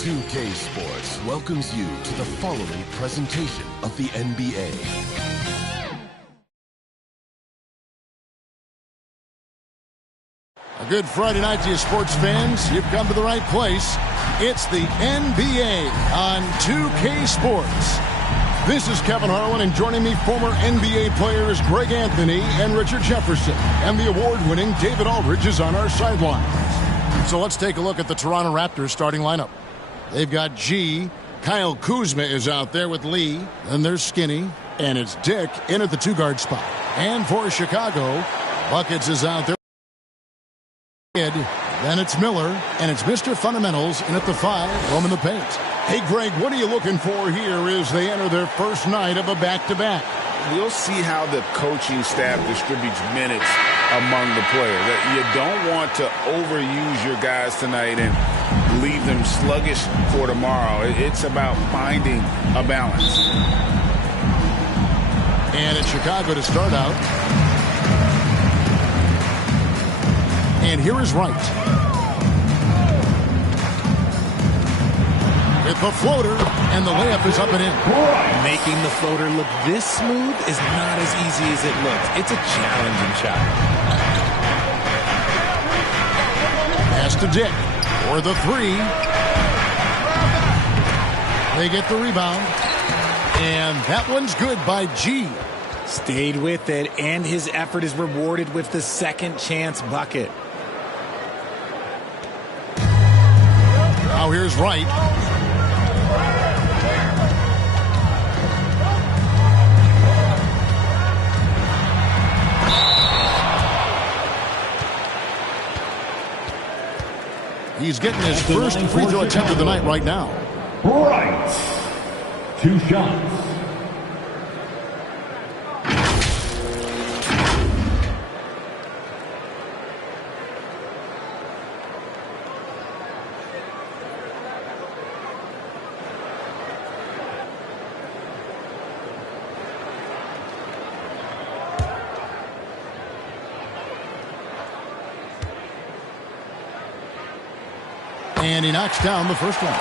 2K Sports welcomes you to the following presentation of the NBA. A good Friday night to you sports fans. You've come to the right place. It's the NBA on 2K Sports. This is Kevin Harlan, and joining me, former NBA players Greg Anthony and Richard Jefferson. And the award-winning David Aldridge is on our sidelines. So let's take a look at the Toronto Raptors starting lineup. They've got G. Kyle Kuzma is out there with Lee. Then there's Skinny. And it's Dick in at the two-guard spot. And for Chicago, Buckets is out there. Then it's Miller. And it's Mr. Fundamentals in at the 5, roaming the paint. Hey, Greg, what are you looking for here as they enter their first night of a back-to-back? We'll see how the coaching staff distributes minutes among the players. You don't want to overuse your guys tonight and leave them sluggish for tomorrow. It's about finding a balance. And it's Chicago to start out. And here is Wright. With the floater, and the layup is up and in. Making the floater look this smooth is not as easy as it looks. It's a challenging shot. Pass to Dick for the 3. They get the rebound. And that one's good by G. Stayed with it, and his effort is rewarded with the second chance bucket. Now here's Wright. He's getting his first free throw attempt of the night right now. Right. 2 shots. And he knocks down the first one.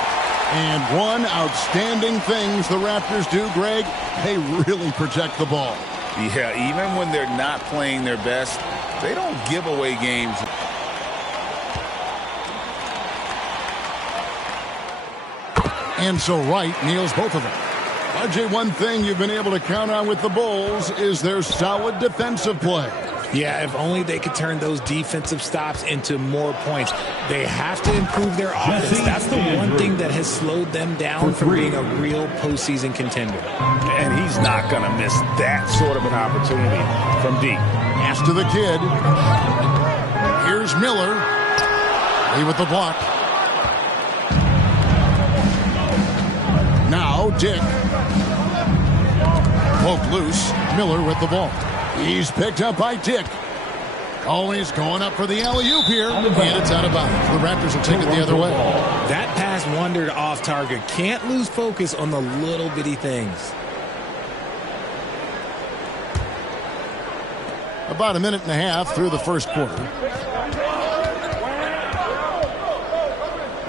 And one outstanding things the Raptors do, Greg, they really protect the ball. Yeah, even when they're not playing their best, they don't give away games. And so Wright nails both of them. RJ, one thing you've been able to count on with the Bulls is their solid defensive play. Yeah, if only they could turn those defensive stops into more points. They have to improve their offense. That's the one thing that has slowed them down from being a real postseason contender. And he's not going to miss that sort of an opportunity from deep. Pass to the kid. Here's Miller. Lee with the block. Now Dick. Poked loose. Miller with the ball. He's picked up by Dick. Always going up for the alley-oop here. And it's out of bounds. The Raptors will take it the other way. That pass wandered off target. Can't lose focus on the little bitty things. About a minute and a half through the first quarter.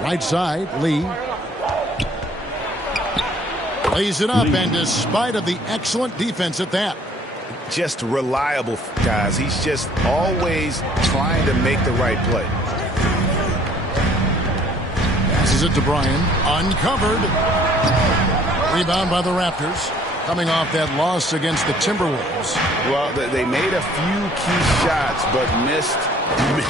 Right side, Lee. Lays it up, and despite of the excellent defense at that. Just reliable, guys. He's just always trying to make the right play. Passes it to Bryan. Uncovered. Rebound by the Raptors. Coming off that loss against the Timberwolves. Well, they made a few key shots, but missed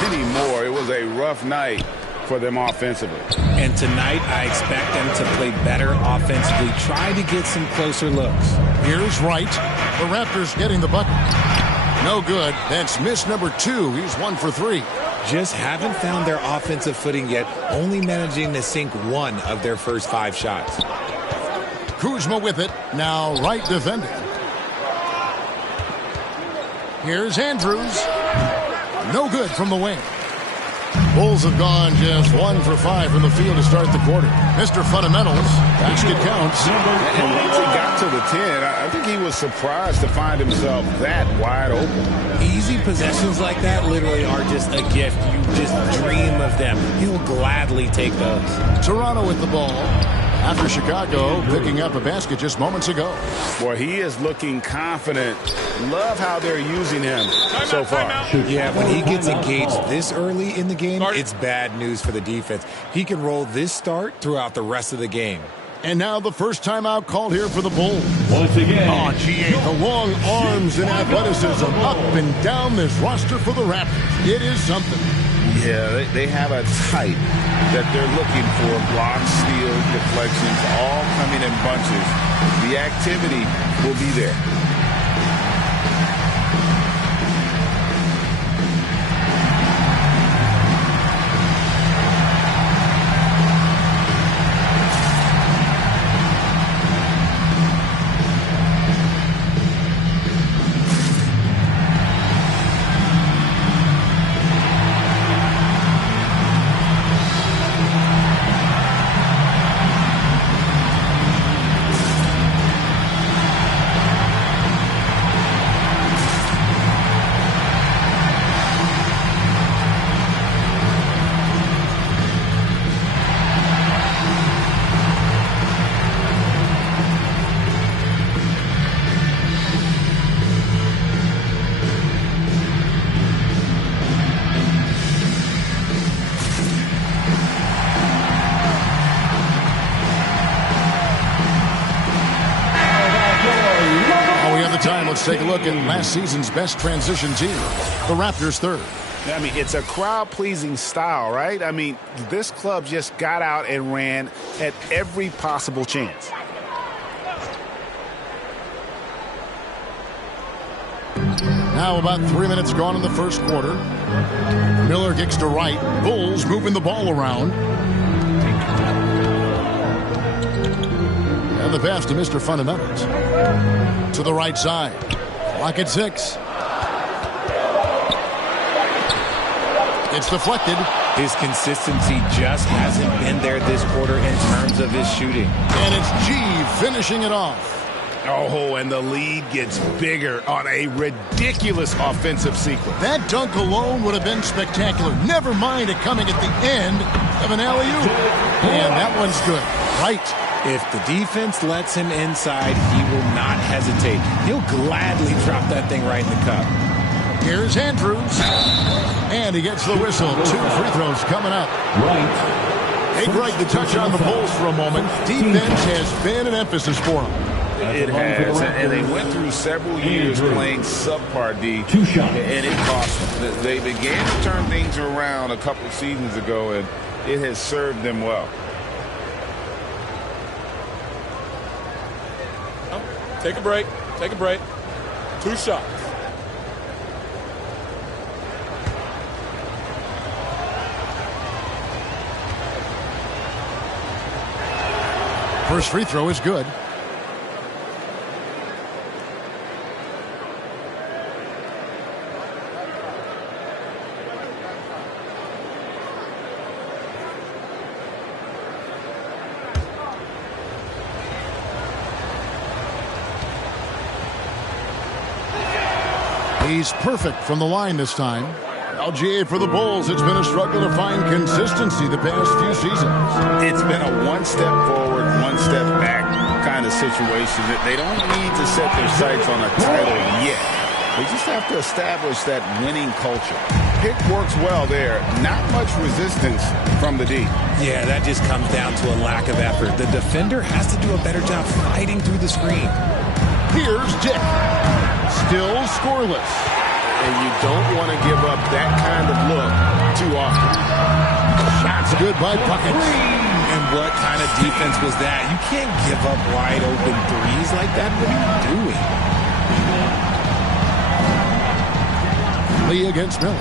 many more. It was a rough night for them offensively. And tonight, I expect them to play better offensively. Try to get some closer looks. Here's Wright. The Raptors getting the bucket. No good. That's miss number 2. He's 1 for 3. Just haven't found their offensive footing yet, only managing to sink 1 of their first 5 shots. Kuzma with it. Now Wright defending. Here's Andrews. No good from the wing. Bulls have gone just 1 for 5 from the field to start the quarter. Mr. Fundamentals, basket counts. And once he got to the 10, I think he was surprised to find himself that wide open. Easy possessions like that literally are just a gift. You just dream of them. He'll gladly take those. Toronto with the ball. After Chicago picking up a basket just moments ago. Boy, he is looking confident. Love how they're using him so far. Yeah, when he gets engaged this early in the game, it's bad news for the defense. He can roll this start throughout the rest of the game. And now the first timeout called here for the Bulls. Once again, The long arms and athleticism up and down this roster for the Raptors. It is something. Yeah, they have a type that they're looking for. Blocks, steals, deflections, all coming in bunches. The activity will be there. Let's take a look at last season's best transition team, the Raptors' third. I mean, it's a crowd-pleasing style, right? I mean, this club just got out and ran at every possible chance. Now about 3 minutes gone in the first quarter. Miller kicks to right. Bulls moving the ball around. And the pass to Mr. Fundamentals. To the right side. Clock at 6. It's deflected. His consistency just hasn't been there this quarter in terms of his shooting. And it's G finishing it off. Oh, and the lead gets bigger on a ridiculous offensive sequence. That dunk alone would have been spectacular. Never mind it coming at the end of an alley-oop. And that one's good. Right. If the defense lets him inside, he will not hesitate. He'll gladly drop that thing right in the cup. Here's Andrews. And he gets the whistle. 2 free throws coming up. Hey, Greg, to touch on the Bulls for a moment. Defense has been an emphasis for them. It has, and they went through several years playing subpar D, 2 shots. And it cost them. They began to turn things around a couple seasons ago, and it has served them well. Take a break. Take a break. 2 shots. First free throw is good. He's perfect from the line this time. LGA for the Bulls. It's been a struggle to find consistency the past few seasons. It's been a one step forward, one step back kind of situation. They don't need to set their sights on a title yet. They just have to establish that winning culture. Pick works well there. Not much resistance from the D. Yeah, that just comes down to a lack of effort. The defender has to do a better job fighting through the screen. Here's Dick. Still scoreless. And you don't want to give up that kind of look too often. Shots good by Buckets. And what kind of defense was that? You can't give up wide open threes like that. What are you doing? Lee against Miller.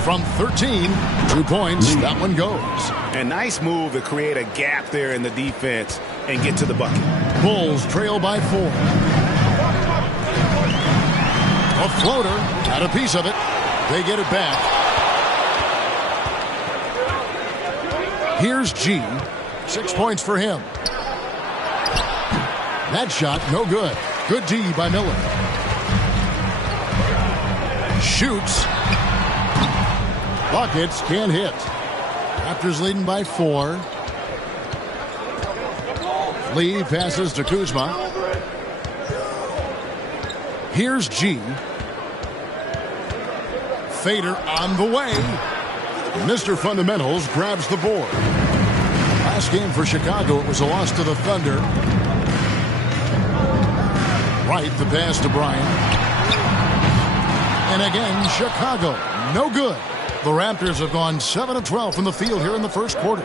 From 13, 2 points. That one goes. A nice move to create a gap there in the defense and get to the bucket. Bulls trail by 4. A floater, got a piece of it. They get it back. Here's G. 6 points for him. That shot, no good. Good D by Miller. Shoots. Buckets, can't hit. Raptors leading by 4. Lee passes to Kuzma. Here's G. Fader on the way. Mr. Fundamentals grabs the board. Last game for Chicago, it was a loss to the Thunder. Right, the pass to Bryant. And again, Chicago, no good. The Raptors have gone 7 of 12 from the field here in the first quarter.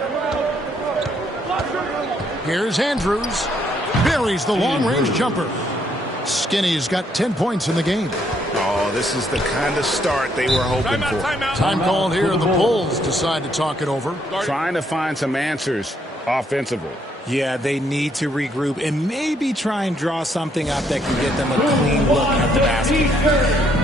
Here's Andrews. Buries the long-range jumper. Skinny's got 10 points in the game. Oh, this is the kind of start they were hoping for. Time called here. The Bulls decide to talk it over. Trying to find some answers offensively. Yeah, they need to regroup and maybe try and draw something up that can get them a clean look at the basket.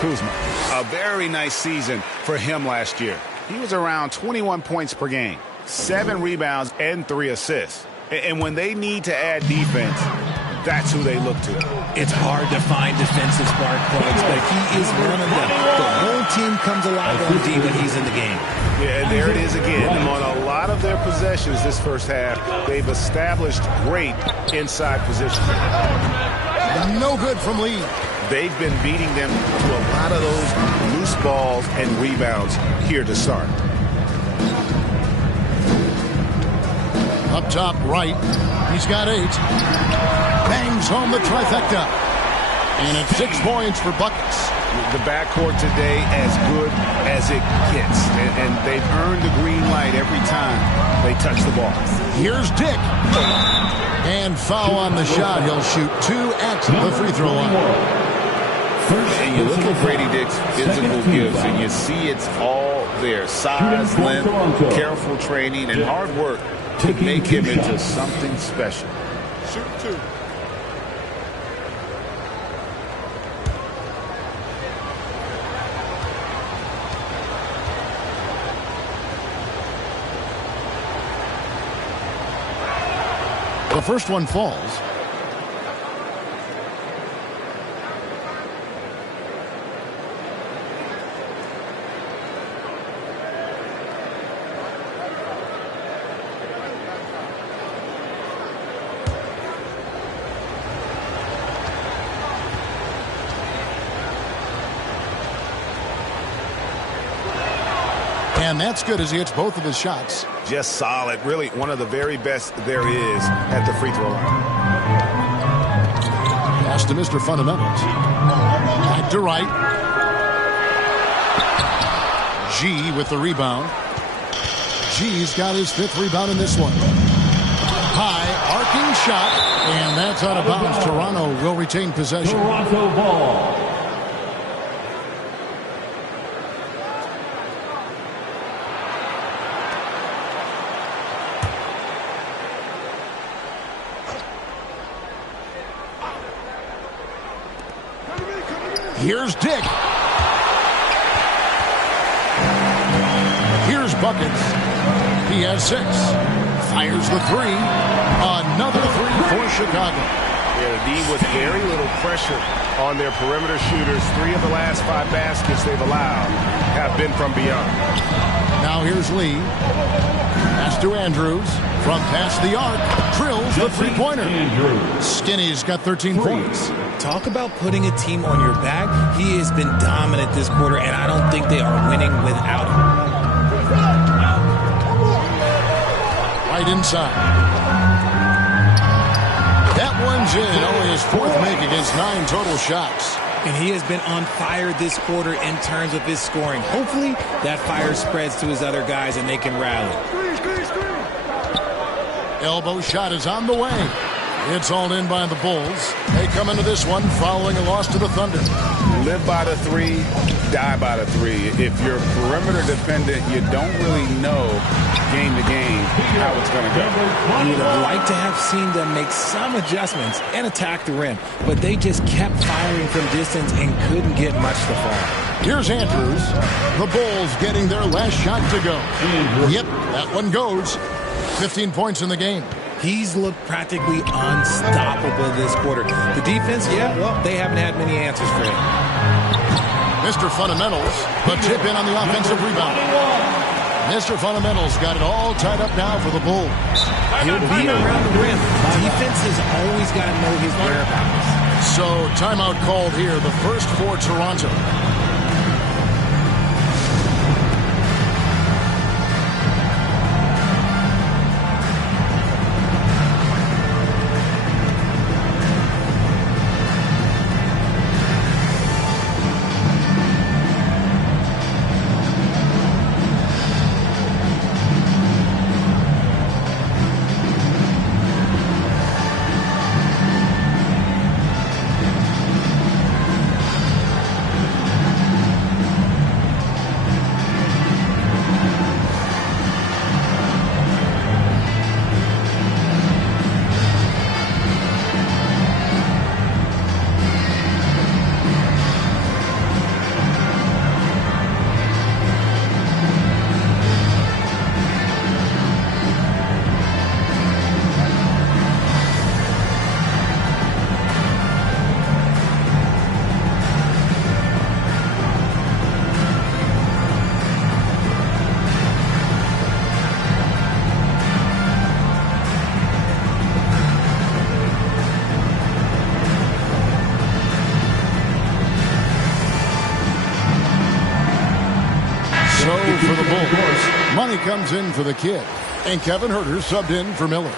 Kuzma. A very nice season for him last year. He was around 21 points per game, 7 rebounds, and 3 assists. And when they need to add defense, that's who they look to. It's hard to find defensive spark plugs, but he is one of them. The whole team comes alive on D when he's in the game. Yeah, and there it is again. On a lot of their possessions this first half, they've established great inside positions. No good from Lee. They've been beating them to a lot of those loose balls and rebounds here to start. Up top right, he's got 8. Bangs home the trifecta. And it's 6 points for buckets. The backcourt today as good as it gets. And they've earned the green light every time they touch the ball. Here's Dick. And foul on the shot. He'll shoot 2 at the free throw line. And you look at Brady Dick's physical gifts, and you see it's all there. Size, length, careful training, and hard work to make him into something special. Shoot 2. The first one falls. And that's good as he hits both of his shots. Just solid. Really one of the very best there is at the free throw line. Pass to Mr. Fundamentals. Back to right. G with the rebound. G's got his 5th rebound in this one. High arcing shot. And that's out of bounds. Toronto will retain possession. Toronto ball. Here's Dick. Here's Buckets. He has 6. Fires the 3. Another 3 for Chicago. Yeah, the D with very little pressure on their perimeter shooters. 3 of the last 5 baskets they've allowed have been from beyond. Now here's Lee. Pass to Andrews. From past the arc. Drills the three-pointer. Skinny's got 13 points. Talk about putting a team on your back. He has been dominant this quarter, and I don't think they are winning without him. Right inside. That one's in. Only his 4th make against 9 total shots. And he has been on fire this quarter in terms of his scoring. Hopefully, that fire spreads to his other guys and they can rally. Elbow shot is on the way. It's all in by the Bulls. They come into this one following a loss to the Thunder. Live by the 3, die by the 3. If you're perimeter dependent, you don't really know game to game how it's going to go. You would have liked to have seen them make some adjustments and attack the rim, but they just kept firing from distance and couldn't get much to fall. Here's Andrews. The Bulls getting their last shot to go. Yep, that one goes. 15 points in the game. He's looked practically unstoppable this quarter. The defense, yeah, well, they haven't had many answers for him. Mr. Fundamentals, the tip in on the offensive rebound. Mr. Fundamentals got it all tied up now for the Bulls. He'll be around the rim. Defense has always got to know his whereabouts. So, timeout called here, the first for Toronto. For the Bulls, money comes in for the kid, and Kevin Huerter subbed in for Miller.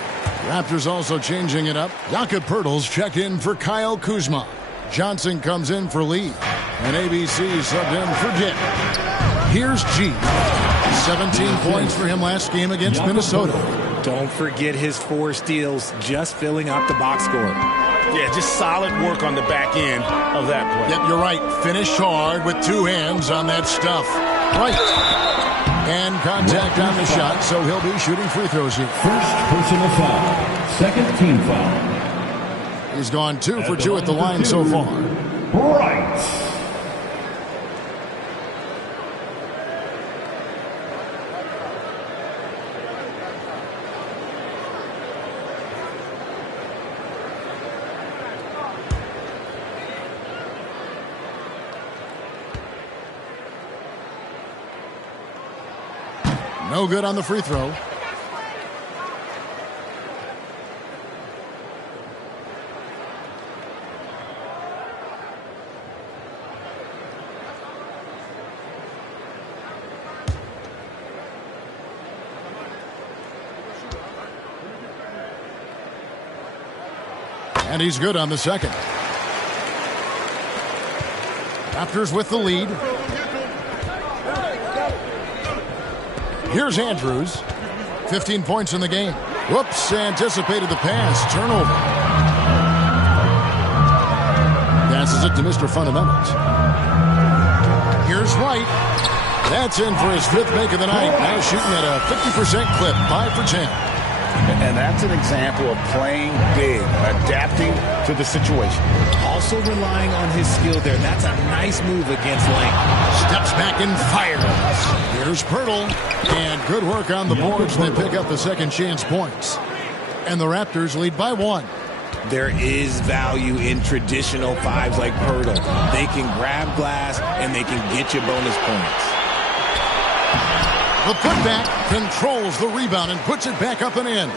Raptors also changing it up. Jakob Poeltl's checked in for Kyle Kuzma. Johnson comes in for Lee, and ABC subbed in for Dick. Here's G. 17 points for him last game against Minnesota. Don't forget his 4 steals, just filling up the box score. Yeah, just solid work on the back end of that play. Yep, you're right. Finished hard with 2 hands on that stuff. Right. And contact on the shot, so he'll be shooting free throws here. First personal foul. Second team foul. He's gone 2 for 2 at the line so far. Right. No good on the free throw. And he's good on the second. Raptors with the lead. Here's Andrews. 15 points in the game. Whoops, anticipated the pass. Turnover. Passes it to Mr. Fundamentals. Here's Wright. That's in for his 5th make of the night. Now shooting at a 50% clip. 5 for 10. And that's an example of playing big, adapting to the situation. Also relying on his skill there. That's a nice move against Lane. Steps back and fires. Here's Poeltl. And good work on the boards. They pick up the second chance points. And the Raptors lead by 1. there is value in traditional fives like Pirtle. They can grab glass and they can get you bonus points. The putback controls the rebound and puts it back up and in.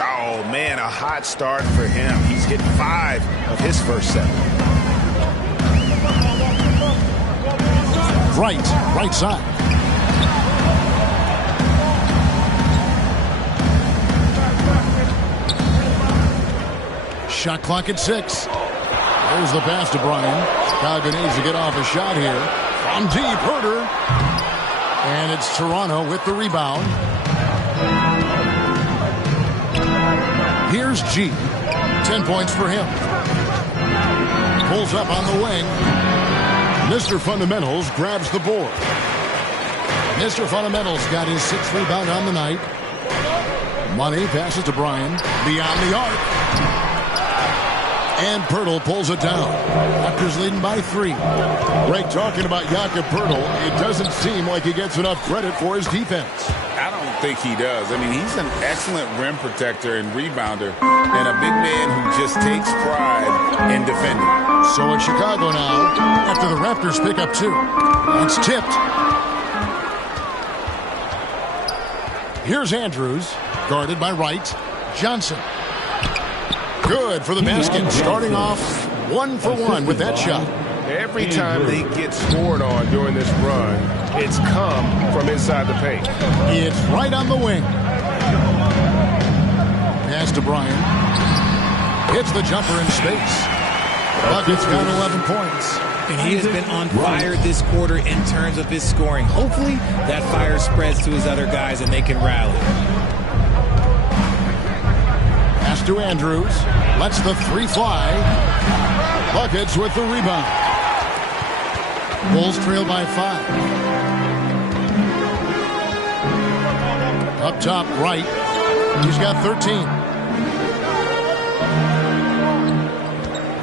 Oh, man, a hot start for him. He's hit 5 of his first 7. Right side. Shot clock at 6. There's the pass to Bryan. Chicago needs to get off a shot here. From deep, Herter. And it's Toronto with the rebound. Here's G. 10 points for him. Pulls up on the wing. Mr. Fundamentals grabs the board. Mr. Fundamentals got his 6th rebound on the night. Money passes to Bryan. Beyond the arc. And Pirtle pulls it down. Raptors leading by 3. Greg, talking about Jakob Pirtle, it doesn't seem like he gets enough credit for his defense. I don't think he does. I mean, he's an excellent rim protector and rebounder, and a big man who just takes pride in defending. So it's Chicago now, after the Raptors pick up 2. It's tipped. Here's Andrews, guarded by Wright. Johnson. Good for the basket, starting off 1 for 1 with that shot. Every time they get scored on during this run, it's come from inside the paint. It's right on the wing. Pass to Bryan. Hits the jumper in space. Bucket's got 11 points. And he has been on fire this quarter in terms of his scoring. Hopefully that fire spreads to his other guys and they can rally. Pass to Andrews. Lets the 3 fly. Buckets with the rebound. Bulls trail by 5. Up top, Wright. He's got 13.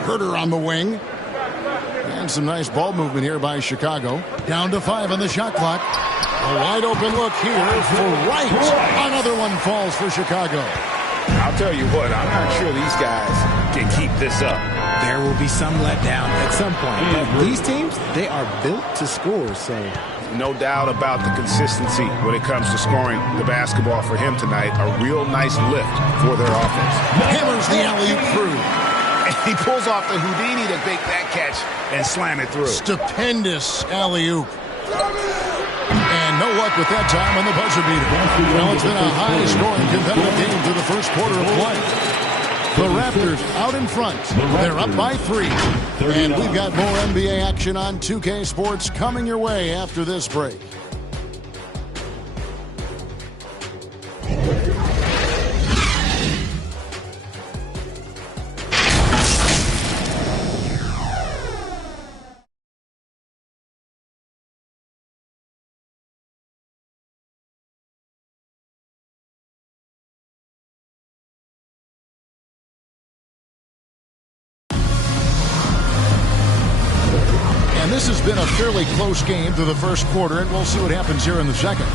Herter on the wing. And some nice ball movement here by Chicago. Down to 5 on the shot clock. A wide open look here for Wright. Another one falls for Chicago. I'll tell you what, I'm not sure these guys can keep this up. There will be some letdown at some point. But these teams, they are built to score, so no doubt about the consistency when it comes to scoring the basketball for him tonight. A real nice lift for their offense. Hammers the alley-oop through. And he pulls off the Houdini to make that catch and slam it through. Stupendous alley-oop. And no luck with that time on the buzzer beater. Well, it's been a high-scoring competitive game through the first quarter of play. The Raptors out in front. They're up by 3. And we've got more NBA action on 2K Sports coming your way after this break. And this has been a fairly close game through the first quarter, and we'll see what happens here in the second.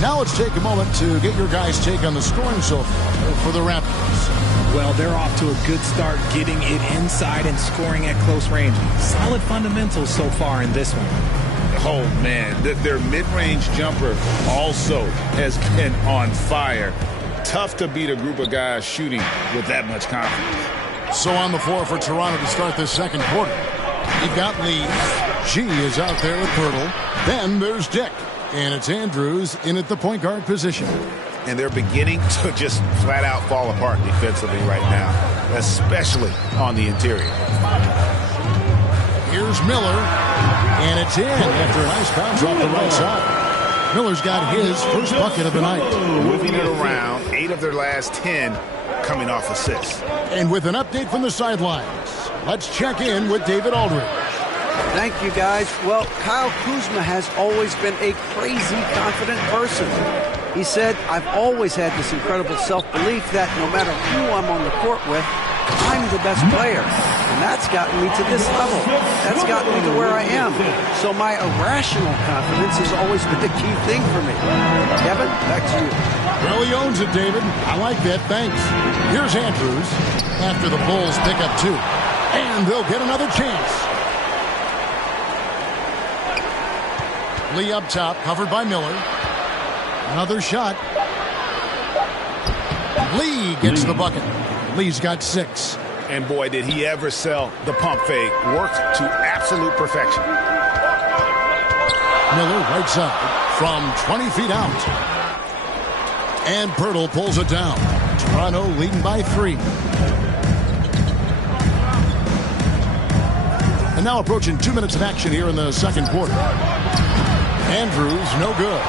Now let's take a moment to get your guys' take on the scoring so far for the Raptors. well, they're off to a good start getting it inside and scoring at close range. Solid fundamentals so far in this one. Oh, man, their mid-range jumper also has been on fire. Tough to beat a group of guys shooting with that much confidence. So on the floor for Toronto to start this second quarter. You've got Lee. G is out there with Pirtle. Then there's Dick. And it's Andrews in at the point guard position. And they're beginning to just flat out fall apart defensively right now, especially on the interior. Here's Miller. And it's in after a nice bounce off the right side. Miller's got his first bucket of the night. Moving it around, 8 of their last 10 coming off assists. And with an update from the sidelines, let's check in with David Aldridge. Thank you, guys. Well, Kyle Kuzma has always been a crazy confident person. He said, I've always had this incredible self-belief that no matter who I'm on the court with, I'm the best player. And that's gotten me to this level. That's gotten me to where I am. So my irrational confidence has always been the key thing for me. Kevin, back to you. Well, he owns it, David. I like that. Thanks. Here's Andrews after the Bulls pick up 2. And they'll get another chance. Lee up top, covered by Miller. Another shot. Lee gets the bucket. Lee's got 6. And boy, did he ever sell the pump fake. Worked to absolute perfection. Miller right side from 20 feet out. And Pirtle pulls it down. Toronto leading by 3. And now approaching 2 minutes of action here in the second quarter. Andrews, no good.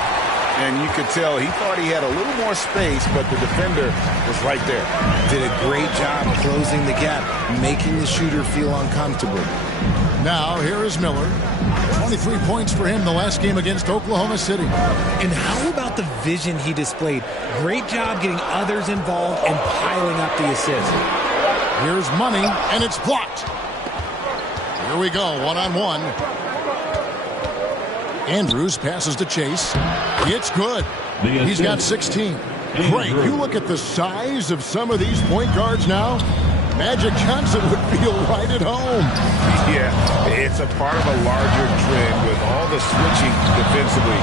And you could tell he thought he had a little more space, but the defender was right there. Did a great job closing the gap, making the shooter feel uncomfortable. Now, here is Miller. 23 points for him the last game against Oklahoma City. And how about the vision he displayed? Great job getting others involved and piling up the assists. Here's Money, and it's blocked. Here we go, one-on-one. Andrews passes to Chase. It's good. He's got 16. Great. You look at the size of some of these point guards now. Magic Johnson would feel right at home. Yeah, it's a part of a larger trend with all the switching defensively.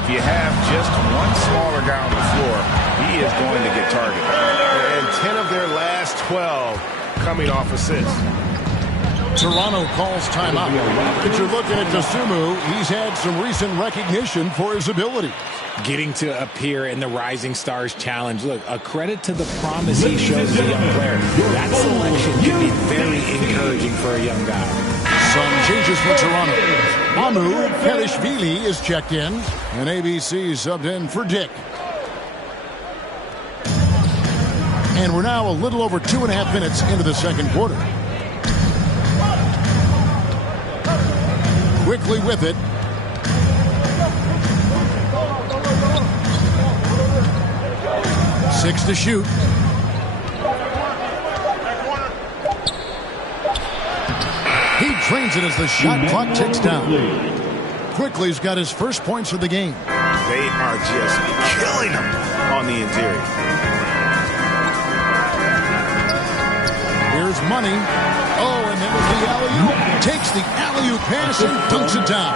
If you have just one smaller guy on the floor, he is going to get targeted. And 10 of their last 12 coming off assists. Toronto calls timeout. But you're looking at Dosunmu. He's had some recent recognition for his ability. Getting to appear in the Rising Stars Challenge. Look, a credit to the promise he shows as a young player. That selection can be very encouraging for a young guy. Some changes for Toronto. Mamu Pelishvili is checked in, and ABC subbed in for Dick. And we're now a little over 2.5 minutes into the second quarter. Quickly with it. Six to shoot. He trains it as the shot clock ticks down. Quickly's got his first points of the game. They are just killing him on the interior. Here's Money. Oh, and then with the alley-oop. Takes the alley-oop pass and dunks it down.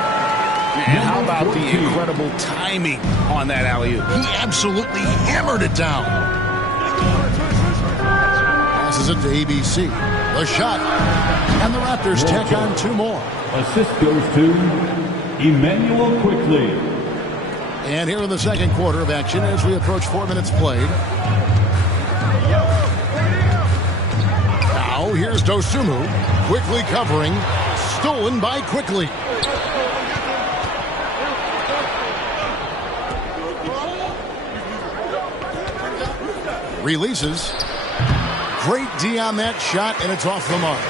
And how about the incredible timing on that alley-oop? He absolutely hammered it down. Passes it to ABC. The shot. And the Raptors tack on 2 more. Assist goes to Emmanuel Quickly. And here in the second quarter of action as we approach 4 minutes played. Now here's Dosunmu. Quickly covering. Stolen by Quickly. Releases. Great D on that shot, and it's off the mark.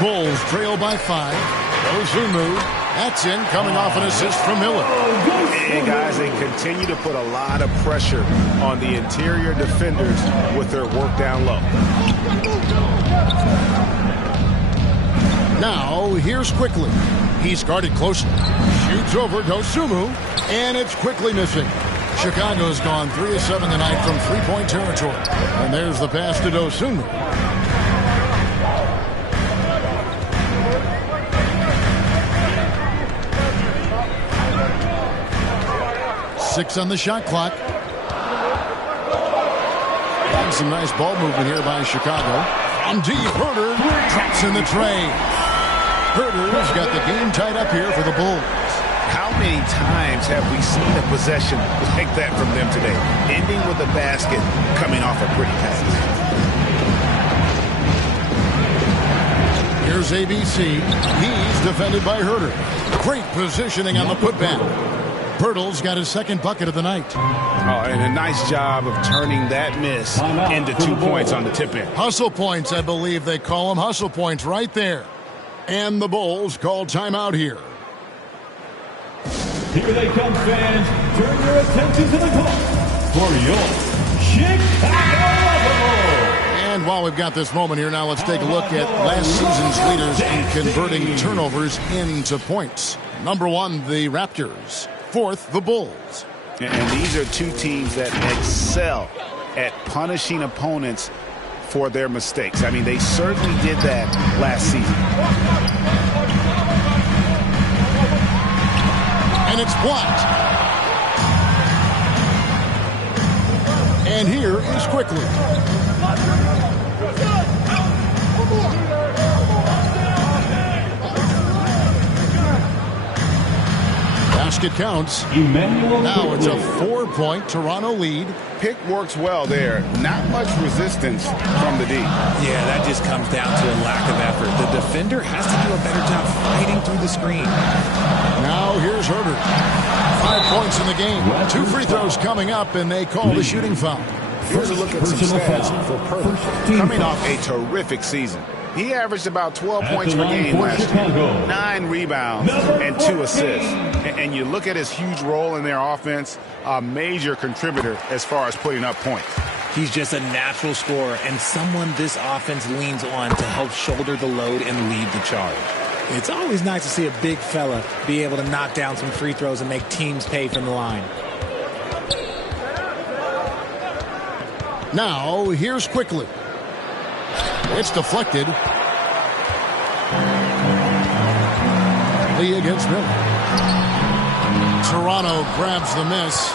Bulls trail by 5. Dosunmu. That's in, coming off an assist from Miller. And guys, they continue to put a lot of pressure on the interior defenders with their work down low. Now, here's Quickly. He's guarded closely. Shoots over Dosunmu, and it's Quickly missing. Chicago's gone 3 of 7 tonight from three-point territory. And there's the pass to Dosunmu. Six on the shot clock. And some nice ball movement here by Chicago. From deep, Herter drops in the tray. Herter's got the game tied up here for the Bulls. How many times have we seen a possession like that from them today? Ending with a basket, coming off a pretty pass. Here's ABC. He's defended by Herter. Great positioning on the putback. Pirtle's got his second bucket of the night. Oh, and a nice job of turning that miss into 2 points on the tip-in. Hustle points, I believe they call them. Hustle points right there. And the Bulls call timeout here. Here they come, fans. Turn your attention to the clock for your Chicago Bulls. And while we've got this moment here, now let's take a look at last season's leaders in converting turnovers into points. Number 1, the Raptors. 4th, the Bulls. And these are two teams that excel at punishing opponents for their mistakes. I mean, they certainly did that last season. And it's blocked. And here is Quickly. Basket counts. Now it's a 4-point Toronto lead. Pick works well there. Not much resistance from the D. Yeah, that just comes down to a lack of effort. The defender has to do a better job fighting through the screen. Now here's Herter. 5 points in the game. 2 free throws coming up, and they call the shooting foul. Here's a look at some stats for Herter. Coming off a terrific season. He averaged about 12 points per game last year, 9 rebounds, and 2 assists. And you look at his huge role in their offense, a major contributor as far as putting up points. He's just a natural scorer and someone this offense leans on to help shoulder the load and lead the charge. It's always nice to see a big fella be able to knock down some free throws and make teams pay from the line. Now, here's Quickly. It's deflected. Lee against Miller. Toronto grabs the miss.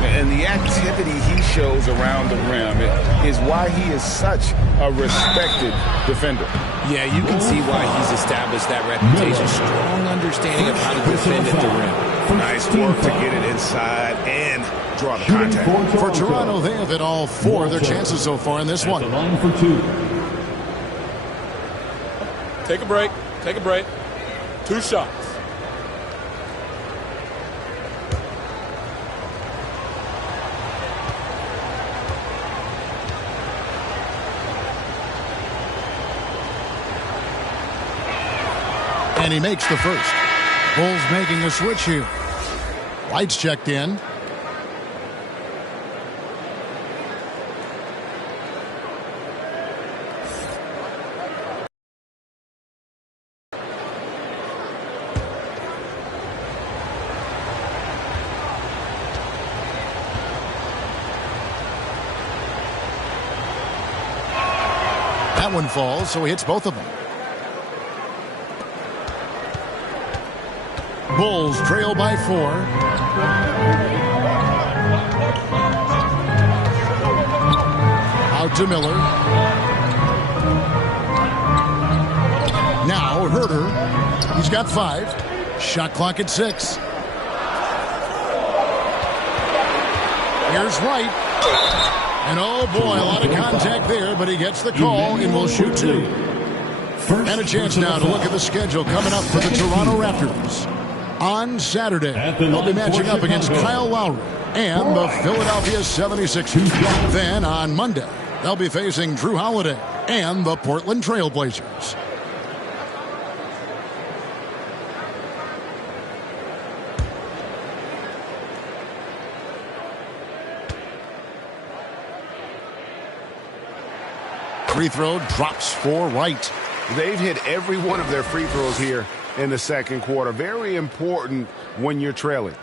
And the activity he shows around the rim is why he is such a respected defender. Yeah, you can see why he's established that reputation. Strong understanding of how to defend at the rim. Nice work to get it inside and draw the contact. For Toronto, they have hit all 4 of their chances so far in this one. Take a break. Take a break. 2 shots. And he makes the first. Bulls making a switch here. Lights checked in. That one falls, so he hits both of them. Bulls trail by 4. Out to Miller. Now Herter. He's got 5. Shot clock at 6. Here's Wright. And oh boy, a lot of contact there, but he gets the call and will shoot 2. And a chance now to look at the schedule coming up for the Toronto Raptors. On Saturday, they'll be matching up against Kyle Lowry and the Philadelphia 76ers. Then on Monday, they'll be facing Drew Holiday and the Portland Trail Blazers. Free throw drops for Wright. They've hit every one of their free throws here in the second quarter. Very important when you're trailing.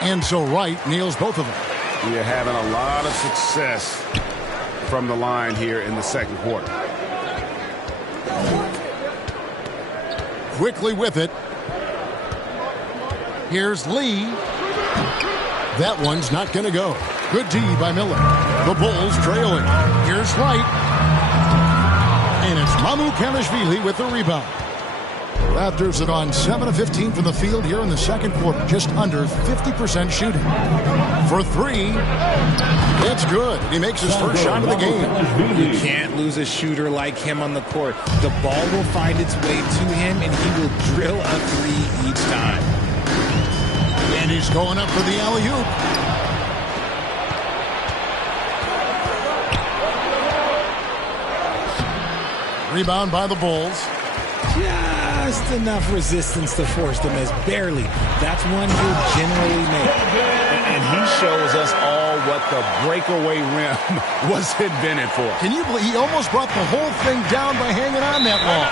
And so Wright nails both of them. You're having a lot of success from the line here in the second quarter. Quickly with it. Here's Lee. That one's not going to go. Good D by Miller. The Bulls trailing. Here's Wright. And it's Mamukelashvili with the rebound. Raptors have gone 7 of 15 from the field here in the second quarter. Just under 50% shooting. For 3, it's good. He makes his first shot of the game. You can't lose a shooter like him on the court. The ball will find its way to him, and he will drill a 3 each time. And he's going up for the alley-oop. Rebound by the Bulls. Just enough resistance to force the miss. Barely. That's one he'll generally make. And he shows us all what the breakaway rim was invented for. Can you believe he almost brought the whole thing down by hanging on that long?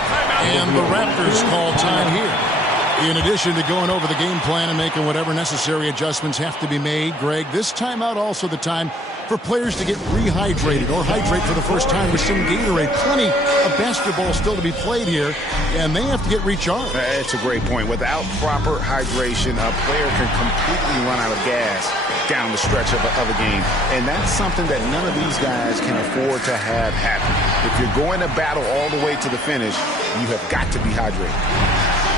And the Raptors call time here. In addition to going over the game plan and making whatever necessary adjustments have to be made, Greg, this timeout also the time for players to get rehydrated or hydrate for the first time with some Gatorade. Plenty of basketball still to be played here, and they have to get recharged. That's a great point. Without proper hydration, a player can completely run out of gas down the stretch of a game. And that's something that none of these guys can afford to have happen. If you're going to battle all the way to the finish, you have got to be hydrated.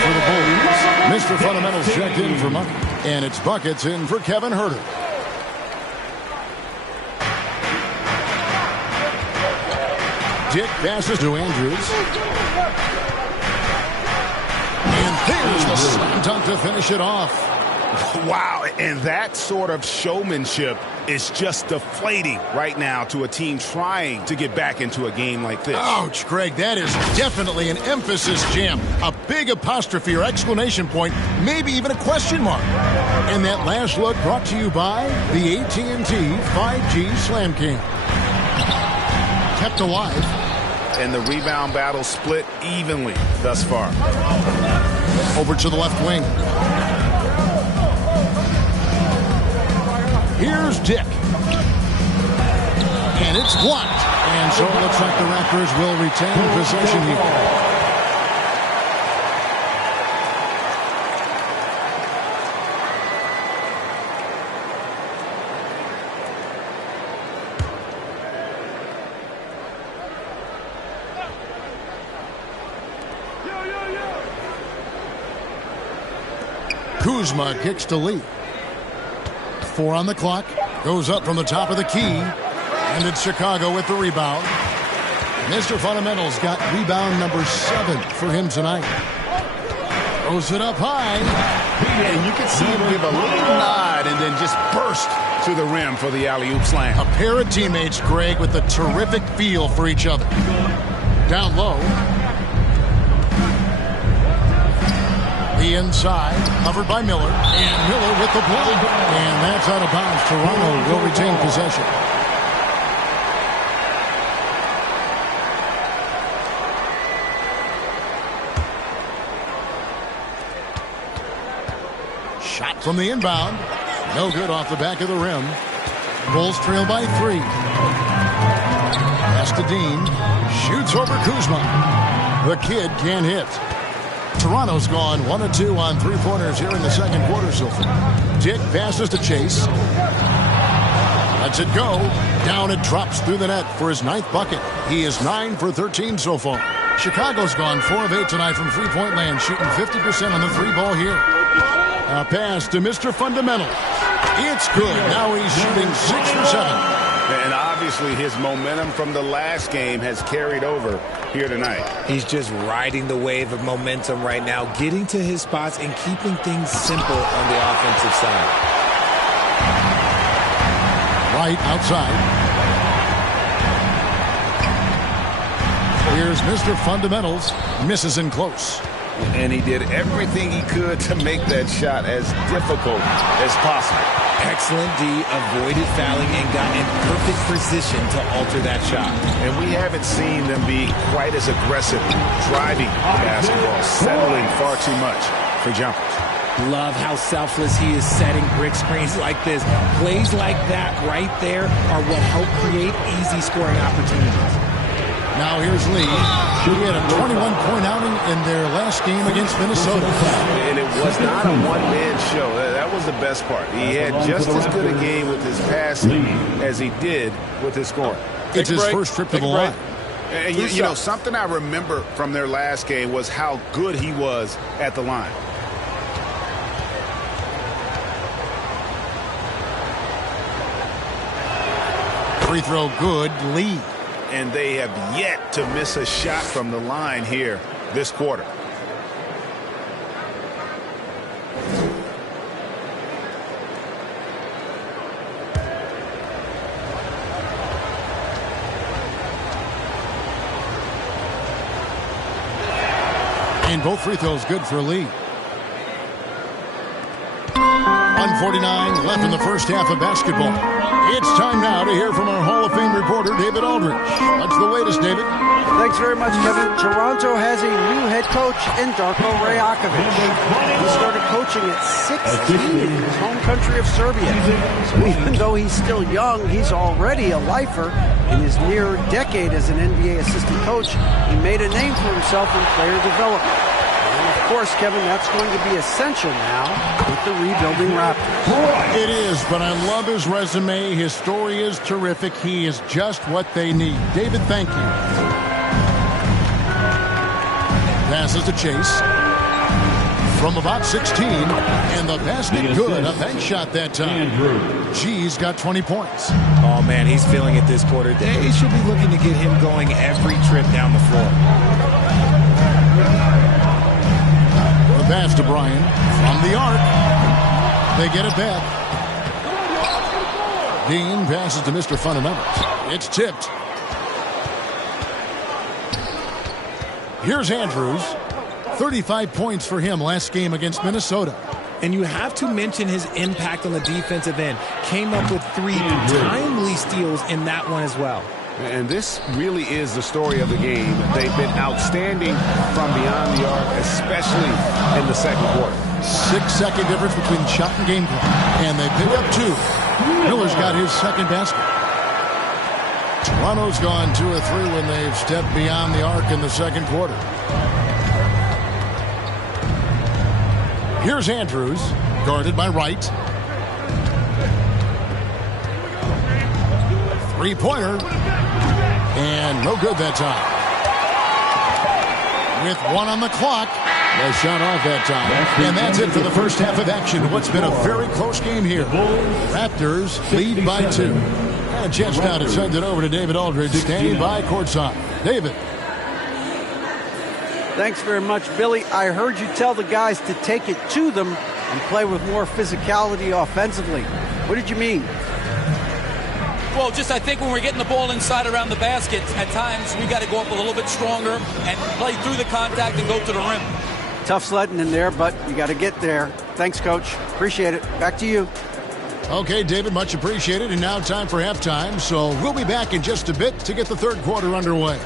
For the Bulls, Mr. Fundamentals checked in for Money, and it's buckets in for Kevin Herter. Dick passes to Andrews. And there's the slam dunk to finish it off. Wow, and that sort of showmanship is just deflating right now to a team trying to get back into a game like this. Ouch, Greg, that is definitely an emphasis jam. A big apostrophe or exclamation point, maybe even a question mark. And that last look brought to you by the AT&T 5G Slam Cam. Kept alive. And the rebound battle split evenly thus far. Over to the left wing. Here's Dick. And it's blocked. And so it looks like the Raptors will retain possession here. Kuzma kicks to Lee. 4 on the clock. Goes up from the top of the key. And it's Chicago with the rebound. Mr. Fundamentals got rebound number 7 for him tonight. Throws it up high. And you can see him give a little nod and then just burst to the rim for the alley-oop slam. A pair of teammates, Greg, with a terrific feel for each other. Down low. The inside, covered by Miller. And Miller with the block. And that's out of bounds. Toronto will retain possession. Shot from the inbound. No good off the back of the rim. Bulls trail by 3. Pass to Dean. Shoots over Kuzma. The kid can't hit. Toronto's gone 1 of 2 on 3-pointers here in the second quarter so far. Dick passes to Chase. Lets it go. Down it drops through the net for his 9th bucket. He is 9 for 13 so far. Chicago's gone 4 of 8 tonight from three-point land, shooting 50% on the 3-ball here. A pass to Mr. Fundamental. It's good. Now he's shooting 6 for 7. And obviously his momentum from the last game has carried over here tonight. He's just riding the wave of momentum right now, getting to his spots and keeping things simple on the offensive side. Right outside. Here's Mr. Fundamentals. Misses in close. And he did everything he could to make that shot as difficult as possible. Excellent D, avoided fouling and got in perfect position to alter that shot. And we haven't seen them be quite as aggressive driving the basketball, settling far too much for jumpers. Love how selfless he is setting brick screens like this. Plays like that right there are what help create easy scoring opportunities. Now here's Lee. He had a 21-point outing in their last game against Minnesota. And it was not a one-man show. That was the best part. He had just as good a game with his passing as he did with his scoring. It's his first trip to the line. And you know, something I remember from their last game was how good he was at the line. Free throw good, Lee. And they have yet to miss a shot from the line here this quarter. And both free throws good for Lee. 1:49 left in the first half of basketball. It's time now to hear from our Hall of Fame reporter, David Aldridge. What's the latest, David? Thanks very much, Kevin. Toronto has a new head coach in Darko Rajakovic. He started coaching at 16 in his home country of Serbia. So even though he's still young, he's already a lifer. In his near decade as an NBA assistant coach, he made a name for himself in player development. And of course, Kevin, that's going to be essential now with the rebuilding Raptors. It is, but I love his resume. His story is terrific. He is just what they need. David, thank you. Passes to Chase. From about 16, and the basket good. A bank shot that time. G's got 20 points. Oh, man, he's feeling it this quarter. They should be looking to get him going every trip down the floor. The pass to Bryan. From the arc. They get it back. Dean passes to Mr. Fundamentals. It's tipped. Here's Andrews. 35 points for him last game against Minnesota. And you have to mention his impact on the defensive end. Came up with 3 timely steals in that one as well. And this really is the story of the game. They've been outstanding from beyond the arc, especially in the second quarter. 6-second difference between shot and game clock. And they pick up 2. Miller's got his second basket. Toronto's gone 2 of 3 when they've stepped beyond the arc in the second quarter. Here's Andrews, guarded by Wright. Three-pointer. And no good that time. With 1 on the clock. The shot off that time. And that's it for the first half of action. What's been a very close game here. Raptors lead by 2. And a chance now to send it over to David Aldridge, standing by courtside. David. Thanks very much, Billy. I heard you tell the guys to take it to them and play with more physicality offensively. What did you mean? Well, just I think when we're getting the ball inside around the basket, at times we got to go up a little bit stronger and play through the contact and go to the rim. Tough sledding in there, but you got to get there. Thanks, Coach. Appreciate it. Back to you. Okay, David, much appreciated. And now time for halftime. So we'll be back in just a bit to get the third quarter underway.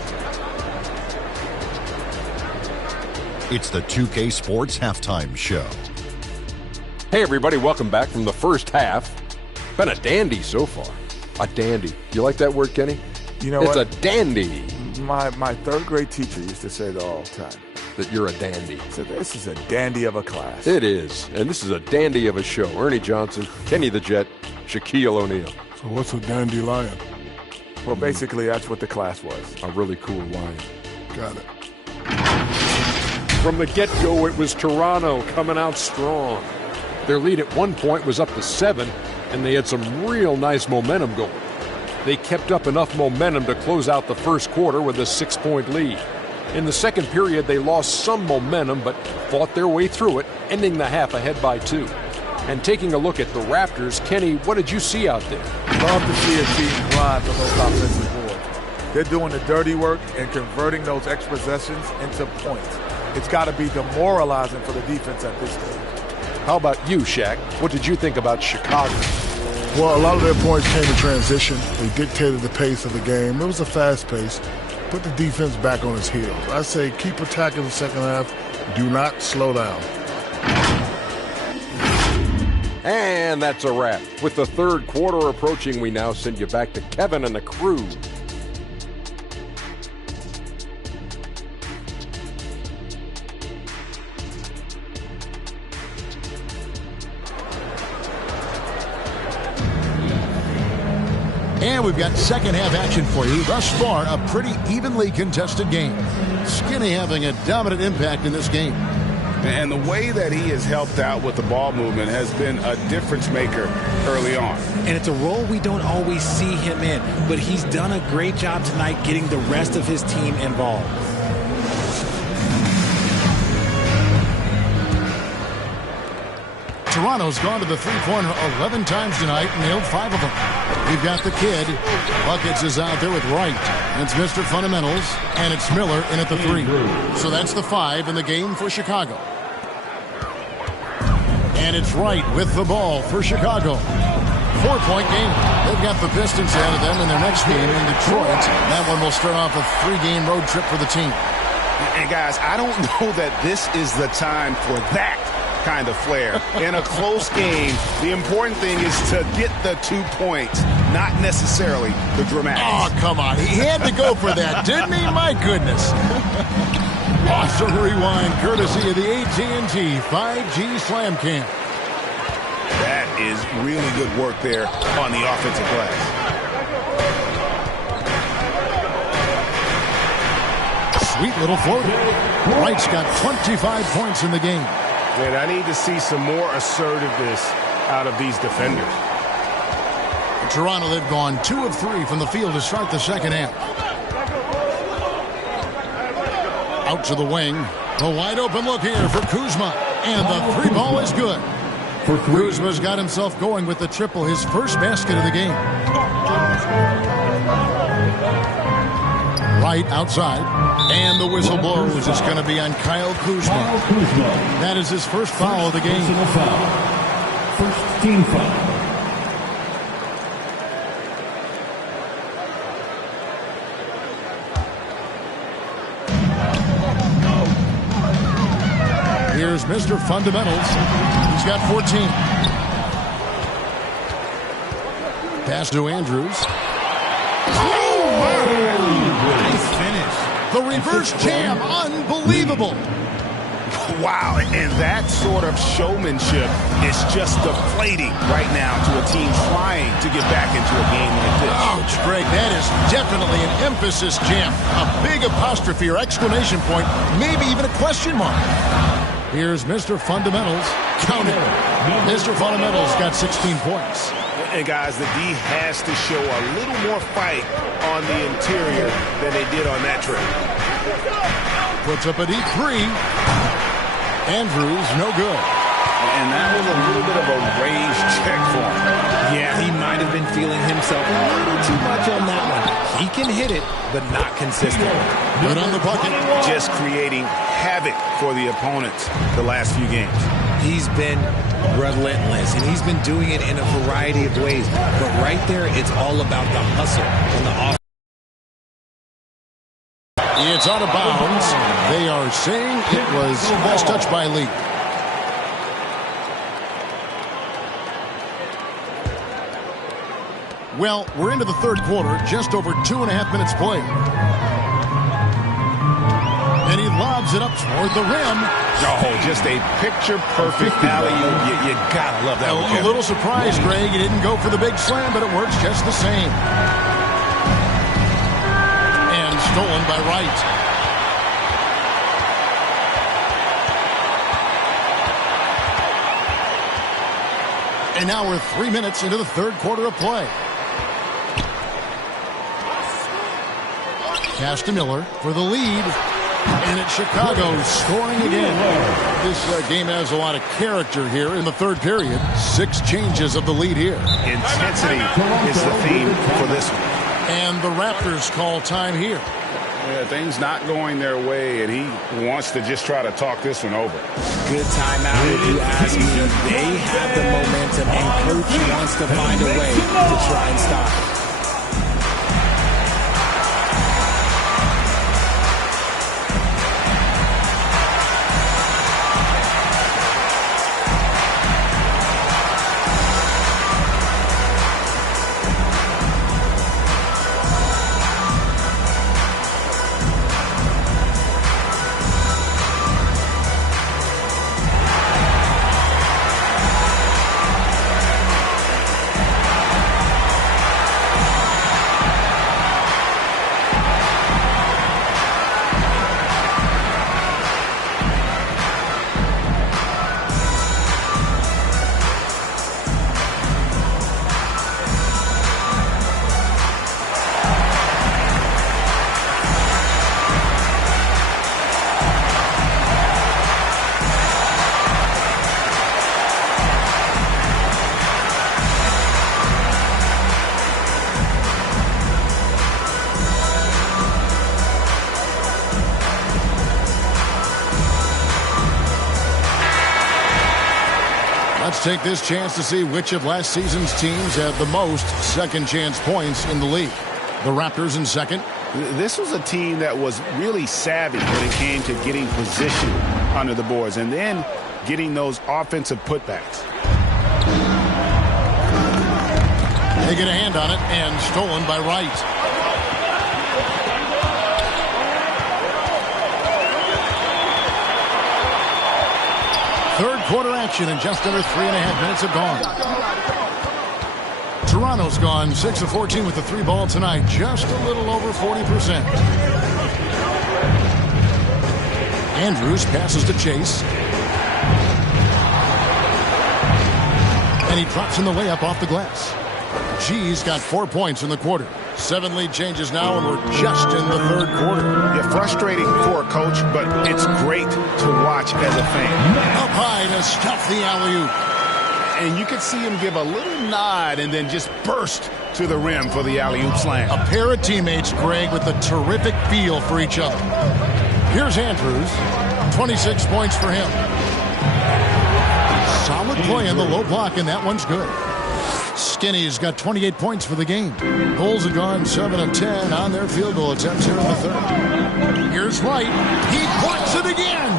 It's the 2K Sports Halftime Show. Hey, everybody, welcome back from the first half. Been a dandy so far. A dandy. You like that word, Kenny? You know it's what? It's a dandy. My third grade teacher used to say that all the time. That you're a dandy. So this is a dandy of a class. It is. And this is a dandy of a show. Ernie Johnson, Kenny the Jet, Shaquille O'Neal. So what's a dandelion? Well, basically, that's what the class was. A really cool lion. Got it. From the get-go, it was Toronto coming out strong. Their lead at one point was up to 7, and they had some real nice momentum going. They kept up enough momentum to close out the first quarter with a 6-point lead. In the second period, they lost some momentum, but fought their way through it, ending the half ahead by 2. And taking a look at the Raptors, Kenny, what did you see out there? Love to see a team thrive on those offensive boards. They're doing the dirty work and converting those extra possessions into points. It's got to be demoralizing for the defense at this stage. How about you, Shaq? What did you think about Chicago? Well, a lot of their points came in transition. They dictated the pace of the game. It was a fast pace. Put the defense back on its heels. I say keep attacking the second half. Do not slow down. And that's a wrap. With the third quarter approaching, we now send you back to Kevin and the crew. And we've got second half action for you. Thus far, a pretty evenly contested game. Skinny having a dominant impact in this game. And the way that he has helped out with the ball movement has been a difference maker early on. And it's a role we don't always see him in, but he's done a great job tonight getting the rest of his team involved. Toronto's gone to the three-pointer 11 times tonight and nailed 5 of them. We've got the kid. Buckets is out there with Wright. It's Mr. Fundamentals, and it's Miller in at the 3. So that's the 5 in the game for Chicago. And it's Wright with the ball for Chicago. 4-point game. They've got the Pistons ahead of them in their next game in Detroit. That one will start off a 3-game road trip for the team. And guys, I don't know that this is the time for that kind of flair. In a close game, the important thing is to get the 2 points, not necessarily the dramatics. Oh, come on. He had to go for that, didn't he? My goodness. Awesome rewind, courtesy of the AT&T 5G Slam Cam. That is really good work there on the offensive glass. Sweet little floater. Wright's got 25 points in the game. Man, I need to see some more assertiveness out of these defenders. Toronto, they've gone 2 of 3 from the field to start the second half. Out to the wing. A wide open look here for Kuzma. And the 3 ball is good. Kuzma's got himself going with the triple, his first basket of the game. Right outside. And the whistle blows. It's going to be on Kyle Kuzma. That is his first foul of the game. First team foul. Here's Mr. Fundamentals. He's got 14. Pass to Andrews. Nice finish. The reverse jam, unbelievable. Wow, and that sort of showmanship is just deflating right now to a team trying to get back into a game like this. Ouch, Greg, that is definitely an emphasis jam. A big apostrophe or exclamation point, maybe even a question mark. Here's Mr. Fundamentals. Count it. Mr. Fundamentals got 16 points. And guys, the D has to show a little more fight on the interior than they did on that trip. Puts up a deep 3. Andrews, no good. And that was a little bit of a range check for him. Yeah, he might have been feeling himself a little too much on that one. He can hit it, but not consistent. Good on the bucket. Just creating havoc for the opponents the last few games. He's been relentless, and he's been doing it in a variety of ways. But right there, it's all about the hustle on the offense. It's out of bounds. They are saying it was last touch by Lee. Well, we're into the third quarter, just over 2.5 minutes played. And he lobs it up toward the rim. Oh, just a picture-perfect alley-oop. You gotta love that one. A little surprised, Greg. He didn't go for the big slam, but it works just the same. And stolen by Wright. And now we're 3 minutes into the third quarter of play. Pass to Miller for the lead. And it's Chicago scoring again. This game has a lot of character here in the third period. 6 changes of the lead here. Intensity is the theme for this one. And the Raptors call time here. Yeah, things not going their way, and he wants to just try to talk this one over. Good timeout, if you ask me. They have the momentum, and Coach wants to find a way to try and stop it. Let's take this chance to see which of last season's teams had the most second chance points in the league. The Raptors in second. This was a team that was really savvy when it came to getting position under the boards and then getting those offensive putbacks. They get a hand on it and stolen by Wright. Third quarter action and just under 3.5 minutes have gone. Toronto's gone 6 of 14 with the 3 ball tonight, just a little over 40%. Andrews passes to Chase. And he drops in the layup off the glass. G's got 4 points in the quarter. 7 lead changes now, and we're just in the third quarter. Yeah, frustrating for a coach, but it's great to watch as a fan. Up high to stuff the alley-oop. And you could see him give a little nod and then just burst to the rim for the alley-oop slam. A pair of teammates, Greg, with a terrific feel for each other. Here's Andrews. 26 points for him. Solid play in the low block, and that one's good. Skinny's got 28 points for the game. Bulls have gone 7 of 10 on their field goal attempts here in the third. Here's Wright. He blocks it again.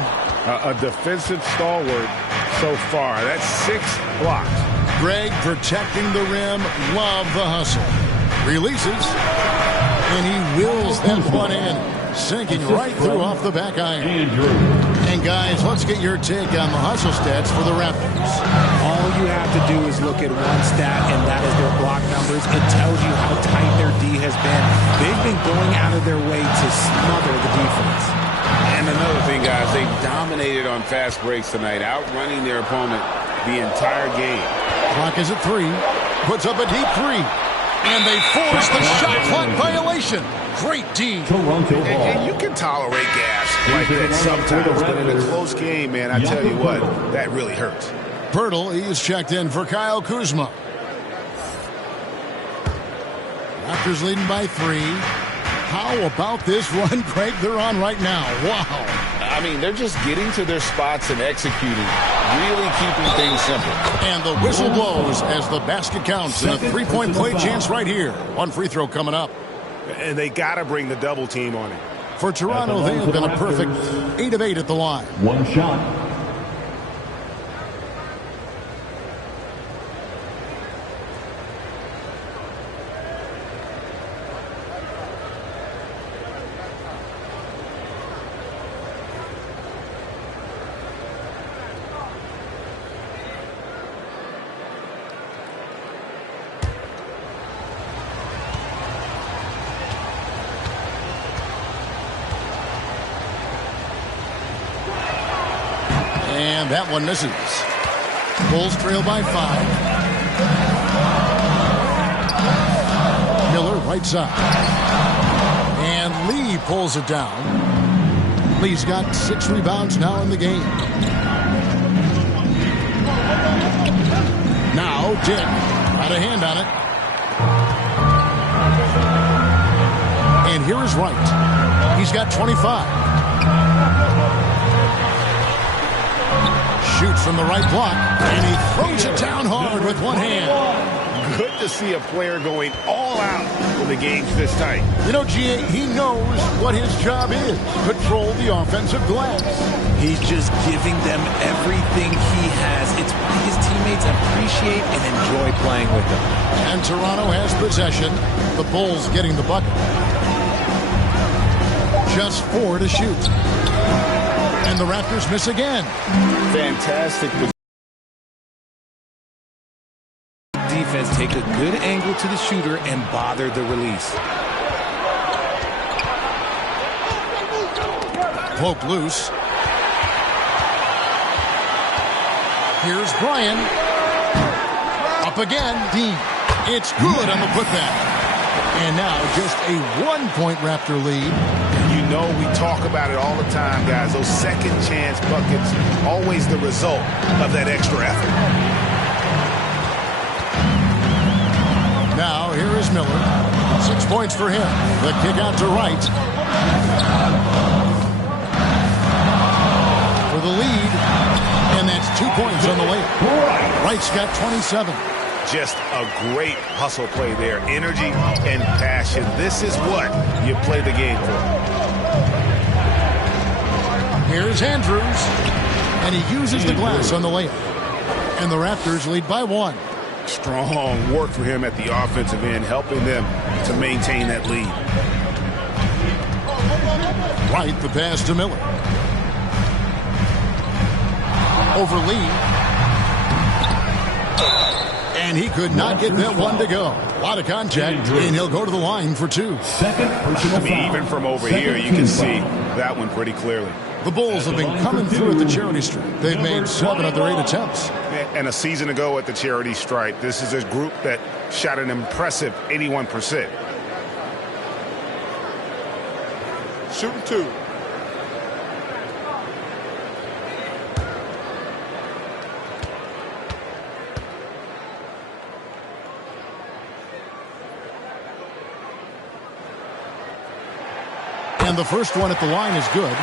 A defensive stalwart so far. That's 6 blocks. Greg protecting the rim. Love the hustle. Releases. And he wills that one in. Sinking right through off the back iron. And guys, let's get your take on the hustle stats for the Raptors. All you have to do is look at one stat, and that is their block numbers. It tells you how tight their D has been. They've been going out of their way to smother the defense. And another thing, guys, they've dominated on fast breaks tonight, outrunning their opponent the entire game. Clock is at 3. Puts up a deep 3. And they force the shot clock violation. Great D. And you can tolerate gas like that sometimes, but in a close game, man, I tell you what, that really hurts. Pirtle, he's checked in for Kyle Kuzma. Raptors leading by 3. How about this run, Craig, they're on right now? Wow. I mean, they're just getting to their spots and executing, really keeping things simple. And the whistle blows as the basket counts and a 3-point play chance right here. One free throw coming up. And they got to bring the double team on it. For Toronto, they have been a perfect 8 of 8 at the line. One shot. And that one misses. Bulls trail by 5. Miller right side. And Lee pulls it down. Lee's got 6 rebounds now in the game. Now Dick got a hand on it. And here is Wright. He's got 25. Shoots from the right block, and he throws it down hard with one hand. Good to see a player going all out when the game's this tight. You know, G.A., he knows what his job is. Control the offensive glass. He's just giving them everything he has. It's why his teammates appreciate and enjoy playing with him. And Toronto has possession. The Bulls getting the bucket. Just 4 to shoot. And the Raptors miss again. Fantastic. Defense take a good angle to the shooter and bother the release. Poke loose. Here's Bryan. Up again. Dean. It's good on the putback. And now just a 1-point Raptor lead. You know we talk about it all the time, guys. Those second chance buckets, always the result of that extra effort. Now here is Miller. 6 points for him. The kick out to Wright. For the lead. And that's 2 points on the layup. Wright's got 27. Just a great hustle play there. Energy and passion. This is what you play the game for. Here's Andrews. And he uses the glass on the layup. And the Raptors lead by 1. Strong work for him at the offensive end, helping them to maintain that lead. Wright, the pass to Miller. Over Lee. And he could not get that one to go. A lot of contact, and he'll go to the line for 2. Even from over here, you can see that one pretty clearly. The Bulls have been coming through at the charity stripe. They've made 7 of their 8 attempts. And a season ago at the charity stripe, this is a group that shot an impressive 81%. Shooting 2. And the first one at the line is good.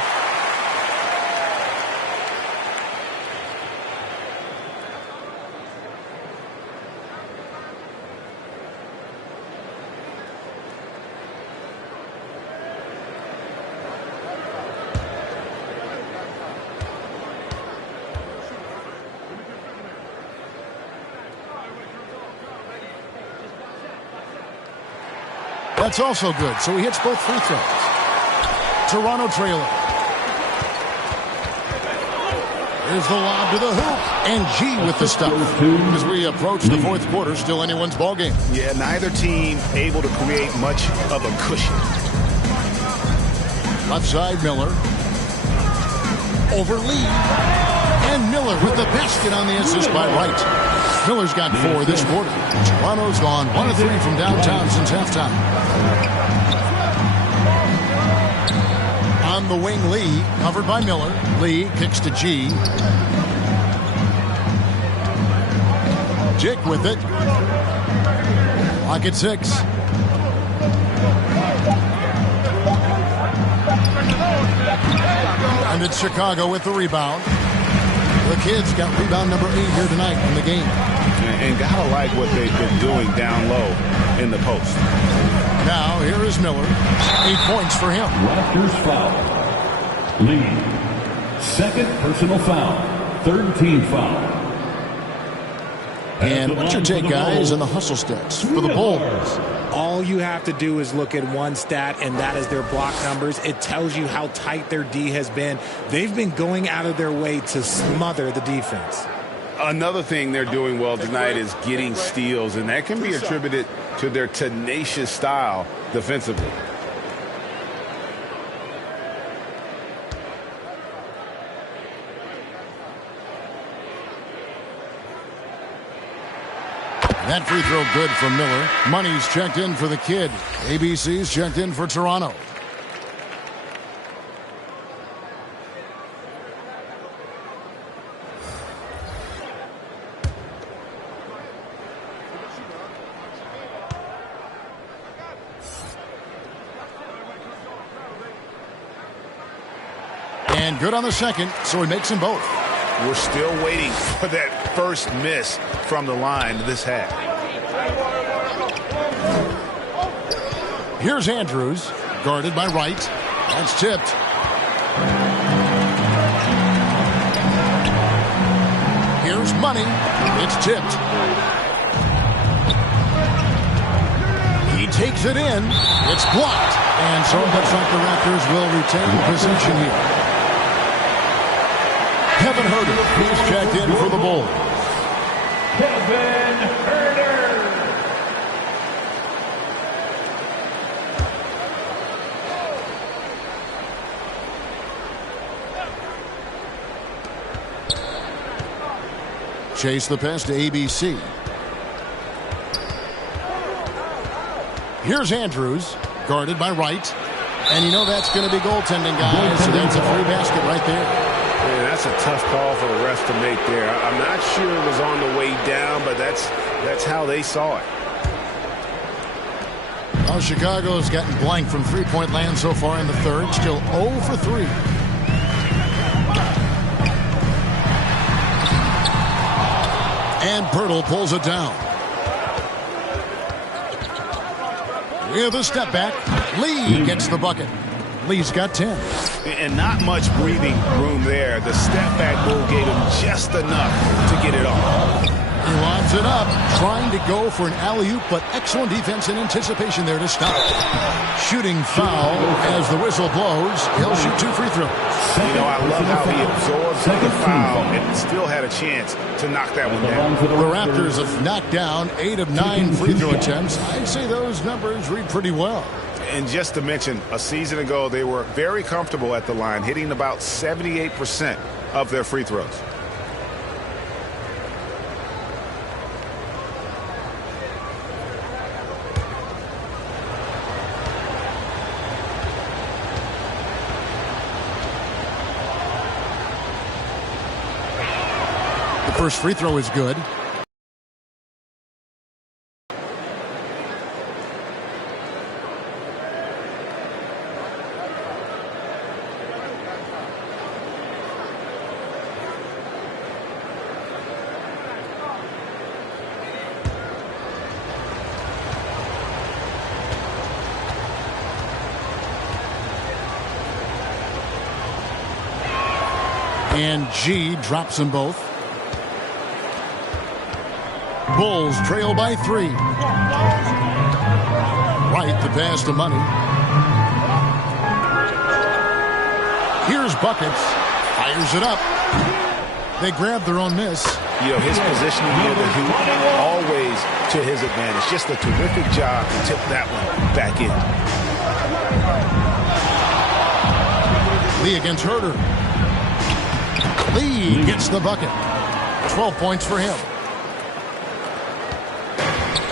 That's also good, so he hits both free throws. Toronto trailer. Here's the lob to the hoop. And G with the stuff. As we approach the fourth quarter, still anyone's ball game. Yeah, neither team able to create much of a cushion. Left side, Miller. Over Lee. And Miller with the basket on the assist by Wright. Miller's got 4 this quarter. Toronto's gone 1 of 3 from downtown since halftime. On the wing, Lee, covered by Miller. Lee kicks to G. Jick with it. Lock at 6. And it's Chicago with the rebound. The Kids got rebound number 8 here tonight in the game. And gotta like what they've been doing down low in the post. Now, here is Miller. 8 points for him. Raptors foul. Lee. Second personal foul. Third team foul. And what's your take, guys, on the hustle stats for the Bulls? All you have to do is look at one stat, and that is their block numbers. It tells you how tight their D has been. They've been going out of their way to smother the defense. Another thing they're doing well tonight is getting steals, and that can be attributed to their tenacious style defensively. That free throw good from Miller. Money's checked in for the Kid. ABC's checked in for Toronto. And good on the second, so he makes them both. We're still waiting for that first miss from the line this half. Here's Andrews, guarded by Wright. That's tipped. Here's Money. It's tipped. He takes it in. It's blocked. And so it looks like the Raptors will retain possession here. Kevin Herter, he's checked in for the Bulls. Kevin Herter. Chase the pass to ABC. Here's Andrews, guarded by Wright. And you know that's going to be goaltending, guys. So that's a free basket right there. Man, that's a tough call for the refs to make there. I'm not sure it was on the way down, but that's how they saw it. Well, Chicago's gotten blank from three-point land so far in the third. Still 0 for 3. And Pirtle pulls it down. With a step back, Lee gets the bucket. Lee's got 10. And not much breathing room there. The step back move gave him just enough to get it off. He lobs it up, trying to go for an alley-oop, but excellent defense and anticipation there to stop. Shooting foul as the whistle blows. He'll shoot 2 free throws. You know, I love how he absorbed the foul and still had a chance to knock that one down. The Raptors have knocked down 8 of 9 free throw attempts. I'd say those numbers read pretty well. And just to mention, a season ago, they were very comfortable at the line, hitting about 78% of their free throws. The first free throw is good. And G drops them both. Bulls trail by 3. Right, the pass to Money. Here's Buckets. Fires it up. They grab their own miss. You know, his positioning near the hoop, always to his advantage. Just a terrific job to tip that one back in. Lee against Herter. Lee gets the bucket. 12 points for him.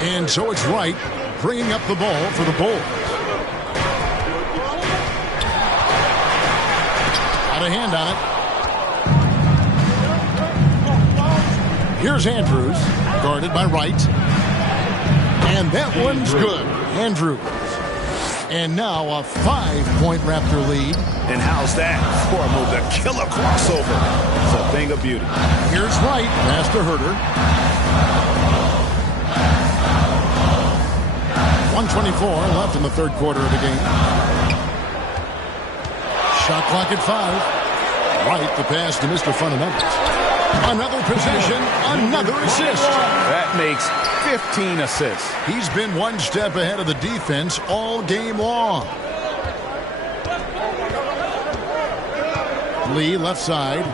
And so it's Wright bringing up the ball for the Bulls. Out of hand on it. Here's Andrews, guarded by Wright. And that one's good. Andrews. And now a 5-point Raptor lead. And how's that for a move? The killer crossover. It's a thing of beauty. Here's Wright. Pass to Herter. 1:24 left in the third quarter of the game. Shot clock at 5. Wright, the pass to Mr. Fundamentals. Another possession, another assist. That makes 15 assists. He's been one step ahead of the defense all game long. Lee, left side.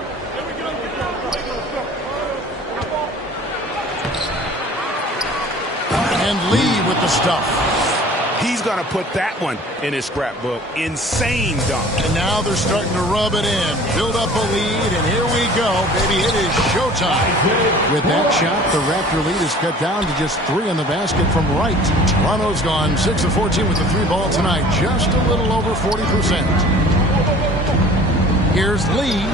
And Lee with the stuff. He's going to put that one in his scrapbook. Insane dunk. And now they're starting to rub it in. Build up a lead, and here we go, baby. It is showtime. With that shot, the Raptor lead is cut down to just 3 in the basket from Wright. Toronto's gone 6 of 14 with the 3 ball tonight. Just a little over 40%. Here's Lee.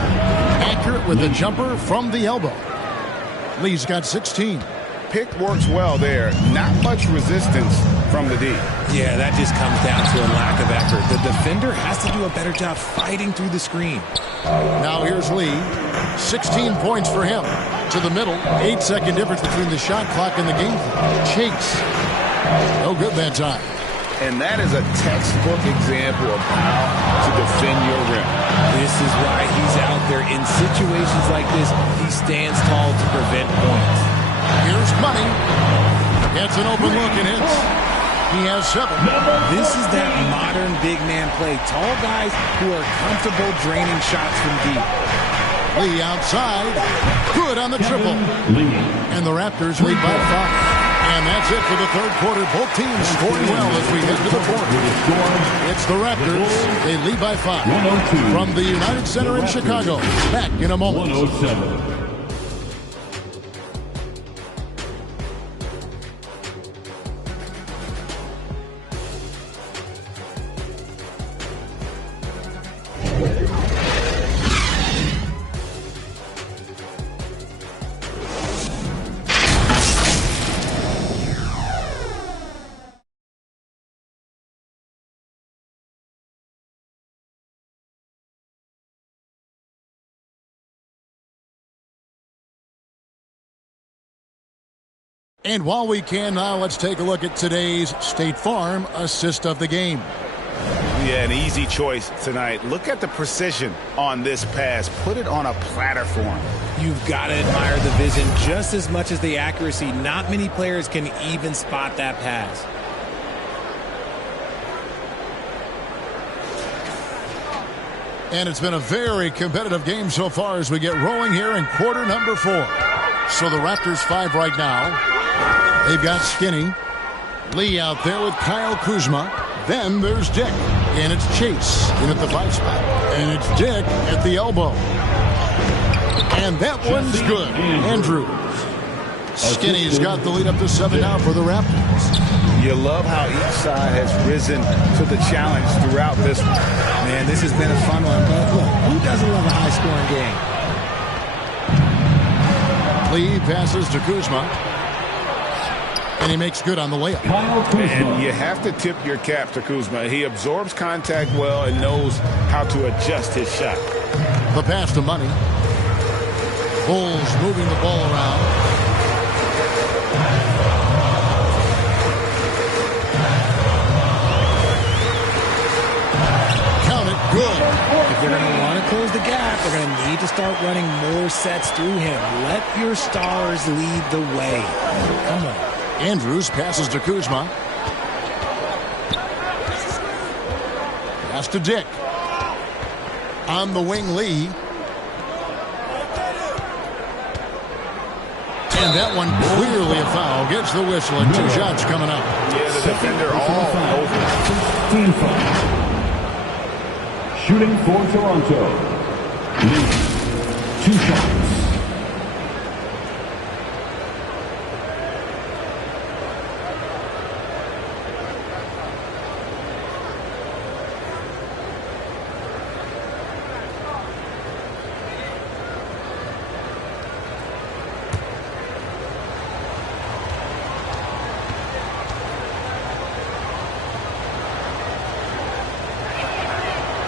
Accurate with the jumper from the elbow. Lee's got 16. Pick works well there. Not much resistance from the D. Yeah, that just comes down to a lack of effort. The defender has to do a better job fighting through the screen. Now here's Lee. 16 points for him. To the middle. 8-second difference between the shot clock and the game clock. Chase. No good that time. And that is a textbook example of how to defend your rim. This is why he's out there. In situations like this, he stands tall to prevent points. Here's Money. Gets an open look and hits. He has 7. This is that modern big man play. Tall guys who are comfortable draining shots from deep. Lee outside. Good on the triple. And the Raptors lead by 5. And that's it for the third quarter. Both teams scoring well as we head to the fourth. It's the Raptors. They lead by 5. From the United Center in Chicago. Back in a moment. 107. And while we can now, let's take a look at today's State Farm assist of the game. Yeah, an easy choice tonight. Look at the precision on this pass. Put it on a platter for him. You've got to admire the vision just as much as the accuracy. Not many players can even spot that pass. And it's been a very competitive game so far as we get rolling here in quarter number 4. So the Raptors 5 right now. They've got Skinny. Lee out there with Kyle Kuzma. Then there's Dick. And it's Chase in at the 5 spot. And it's Dick at the elbow. And that one's good. Andrews. Skinny's got the lead up to 7 now for the Raptors. You love how each side has risen to the challenge throughout this one. Man, this has been a fun one. But look, who doesn't love a high-scoring game? Lee passes to Kuzma. And he makes good on the layup. And you have to tip your cap to Kuzma. He absorbs contact well and knows how to adjust his shot. The pass to Money. Bulls moving the ball around. Count it. Good. If they're going to want to close the gap, they're going to need to start running more sets through him. Let your stars lead the way. Come on. Andrews passes to Kuzma. Pass to Dick. On the wing, Lee. And that one clearly a foul. Gets the whistle and 2 shots coming up. Yeah, the defender all over. Shooting for Toronto. Lee, 2 shots.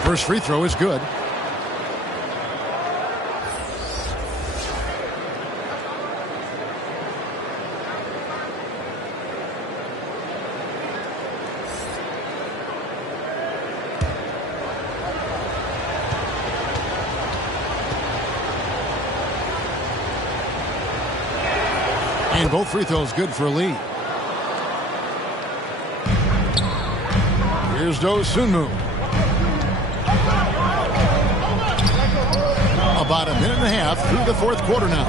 First free throw is good. And both free throws good for Lee. Here's Dosunmu. About a minute and a half through the 4th quarter now.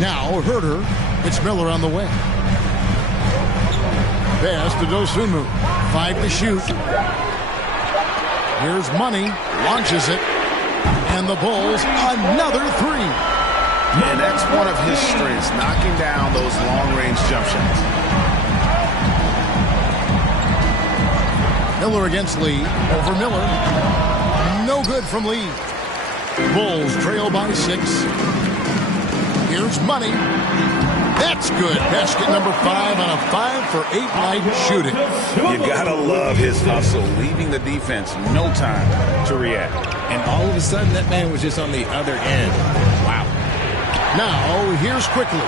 Now Herter. It's Miller on the way. Pass to Dosunmu. 5 to shoot. Here's Money. Launches it. And the Bulls another 3. And that's one of his strengths, knocking down those long-range jump shots. Miller against Lee. Over Miller. No good from Lee. Bulls trail by 6. Here's Money. That's good. Basket number 5 on a 5-for-8 night shooting. You gotta love his hustle, leaving the defense no time to react. And all of a sudden, that man was just on the other end. Wow. Now, here's Quickly.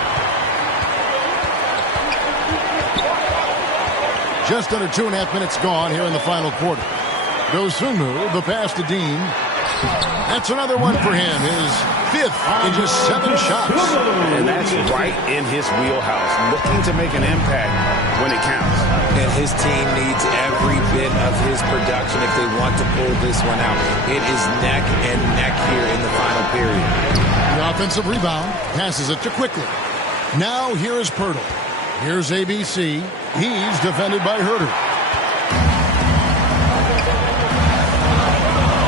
Just under 2.5 minutes gone here in the final quarter. Dosunmu, the pass to Dean. That's another one for him. His 5th in just 7 shots. And that's right in his wheelhouse, looking to make an impact when it counts. And his team needs every bit of his production if they want to pull this one out. It is neck and neck here in the final period. The offensive rebound, passes it to Quickly. Now here is Pirtle. Here's ABC. He's defended by Herter.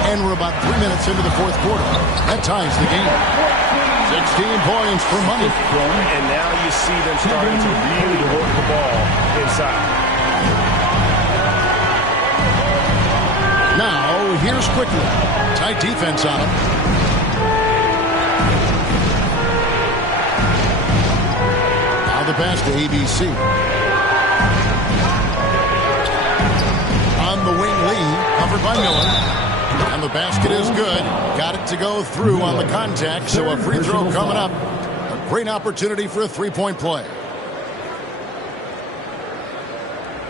And we're about 3 minutes into the 4th quarter. That ties the game. 16 points for Money. And now you see them starting to really work the ball inside. Now, here's Quickly. Tight defense on him. Now the pass to ABC. On the wing, Lee, covered by Miller. And the basket is good. Got it to go through on the contact, so a free throw coming up. Great opportunity for a three-point play.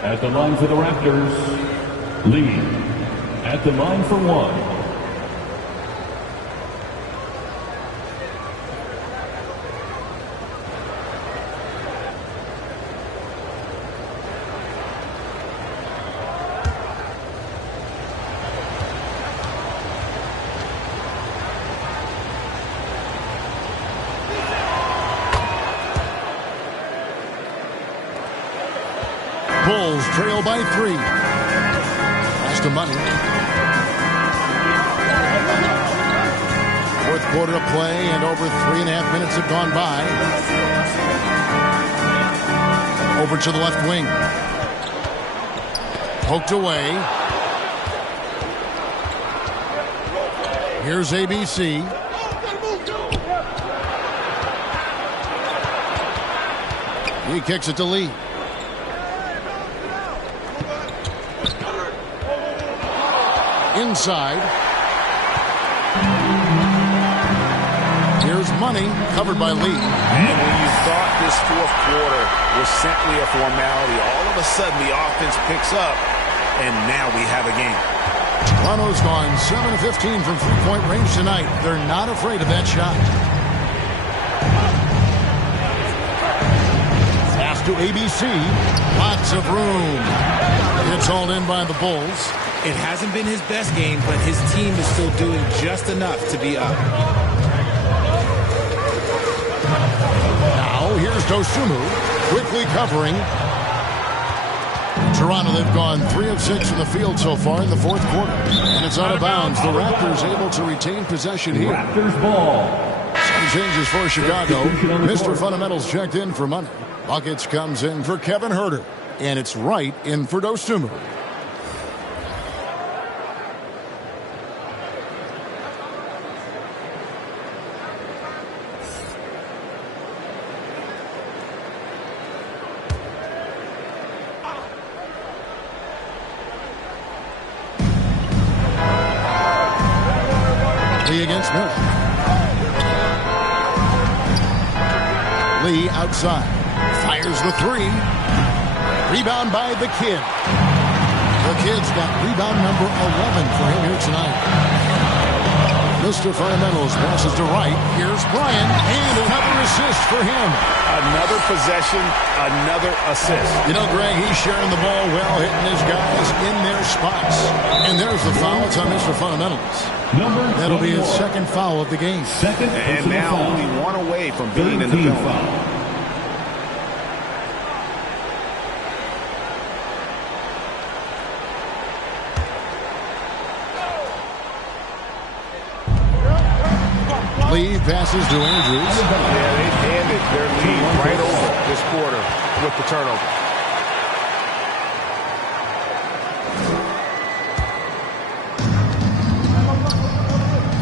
At the line for the Raptors, Lee. At the line for one. Bulls trail by 3. Pass to Money. Fourth quarter of play, and over 3.5 minutes have gone by. Over to the left wing. Poked away. Here's ABC. He kicks it to Lee. Inside. Here's Money, covered by Lee. And when you thought this fourth quarter was simply a formality, all of a sudden the offense picks up, and now we have a game. Toronto's gone 7 of 15 from three-point range tonight. They're not afraid of that shot. Pass to ABC. Lots of room. It's hauled in by the Bulls. It hasn't been his best game, but his team is still doing just enough to be up. Now, here's Dosunmu, quickly covering. Toronto, they've gone 3 of 6 from the field so far in the fourth quarter. And it's out of bounds. The Raptors able to retain possession here. Raptors ball. Some changes for Chicago. Mr. Fundamentals checked in for Money. Buckets comes in for Kevin Huerter. And it's right in for Dosunmu. Against Miller. Lee outside. Fires the 3. Rebound by the Kid. The Kid's got rebound number 11 for him here tonight. Mr. Fundamentals passes to right. Here's Bryant. And another assist for him. Another possession, another assist. You know, Greg, he's sharing the ball well, hitting his guys in their spots. And there's the foul. It's on Mr. Fundamentals. That'll be his second foul of the game. And now only one away from being in the penalty. Lee passes to Andrews. Yeah, they've handed their lead right over this quarter with the turnover.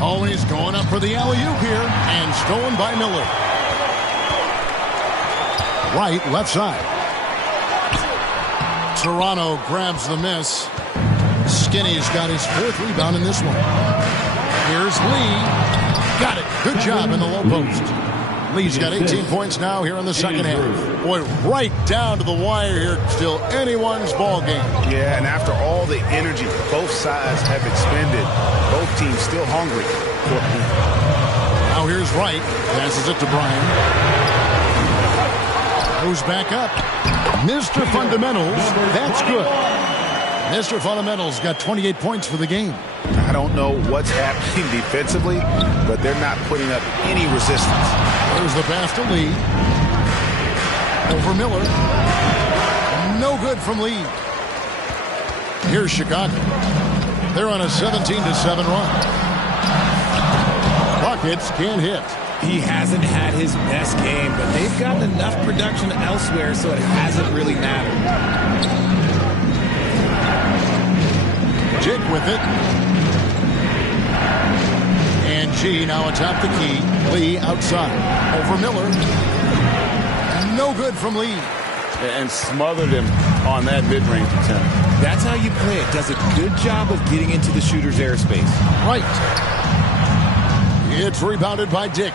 Always going up for the alley-oop here, and stolen by Miller. Right, left side. Toronto grabs the miss. Skinny's got his 4th rebound in this one. Here's Lee. Got it. Good job in the low post. Lee's got 18 points now here in the second half. Boy, right down to the wire here. Still anyone's ball game. Yeah, and after all the energy both sides have expended, both teams still hungry for the win. Now here's Wright. Passes it to Brian. Goes back up. Mr. Fundamentals. That's good. Mr. Fundamentals got 28 points for the game. I don't know what's happening defensively, but they're not putting up any resistance. There's the pass to Lee. Over Miller. No good from Lee. Here's Chicago. They're on a 17-7 run. Buckets can't hit. He hasn't had his best game, but they've gotten enough production elsewhere, so it hasn't really mattered. Jig with it. And G now atop the key. Lee outside. Over Miller. No good from Lee. And smothered him on that mid-range attempt. That's how you play it. Does a good job of getting into the shooter's airspace. Right. It's rebounded by Dick.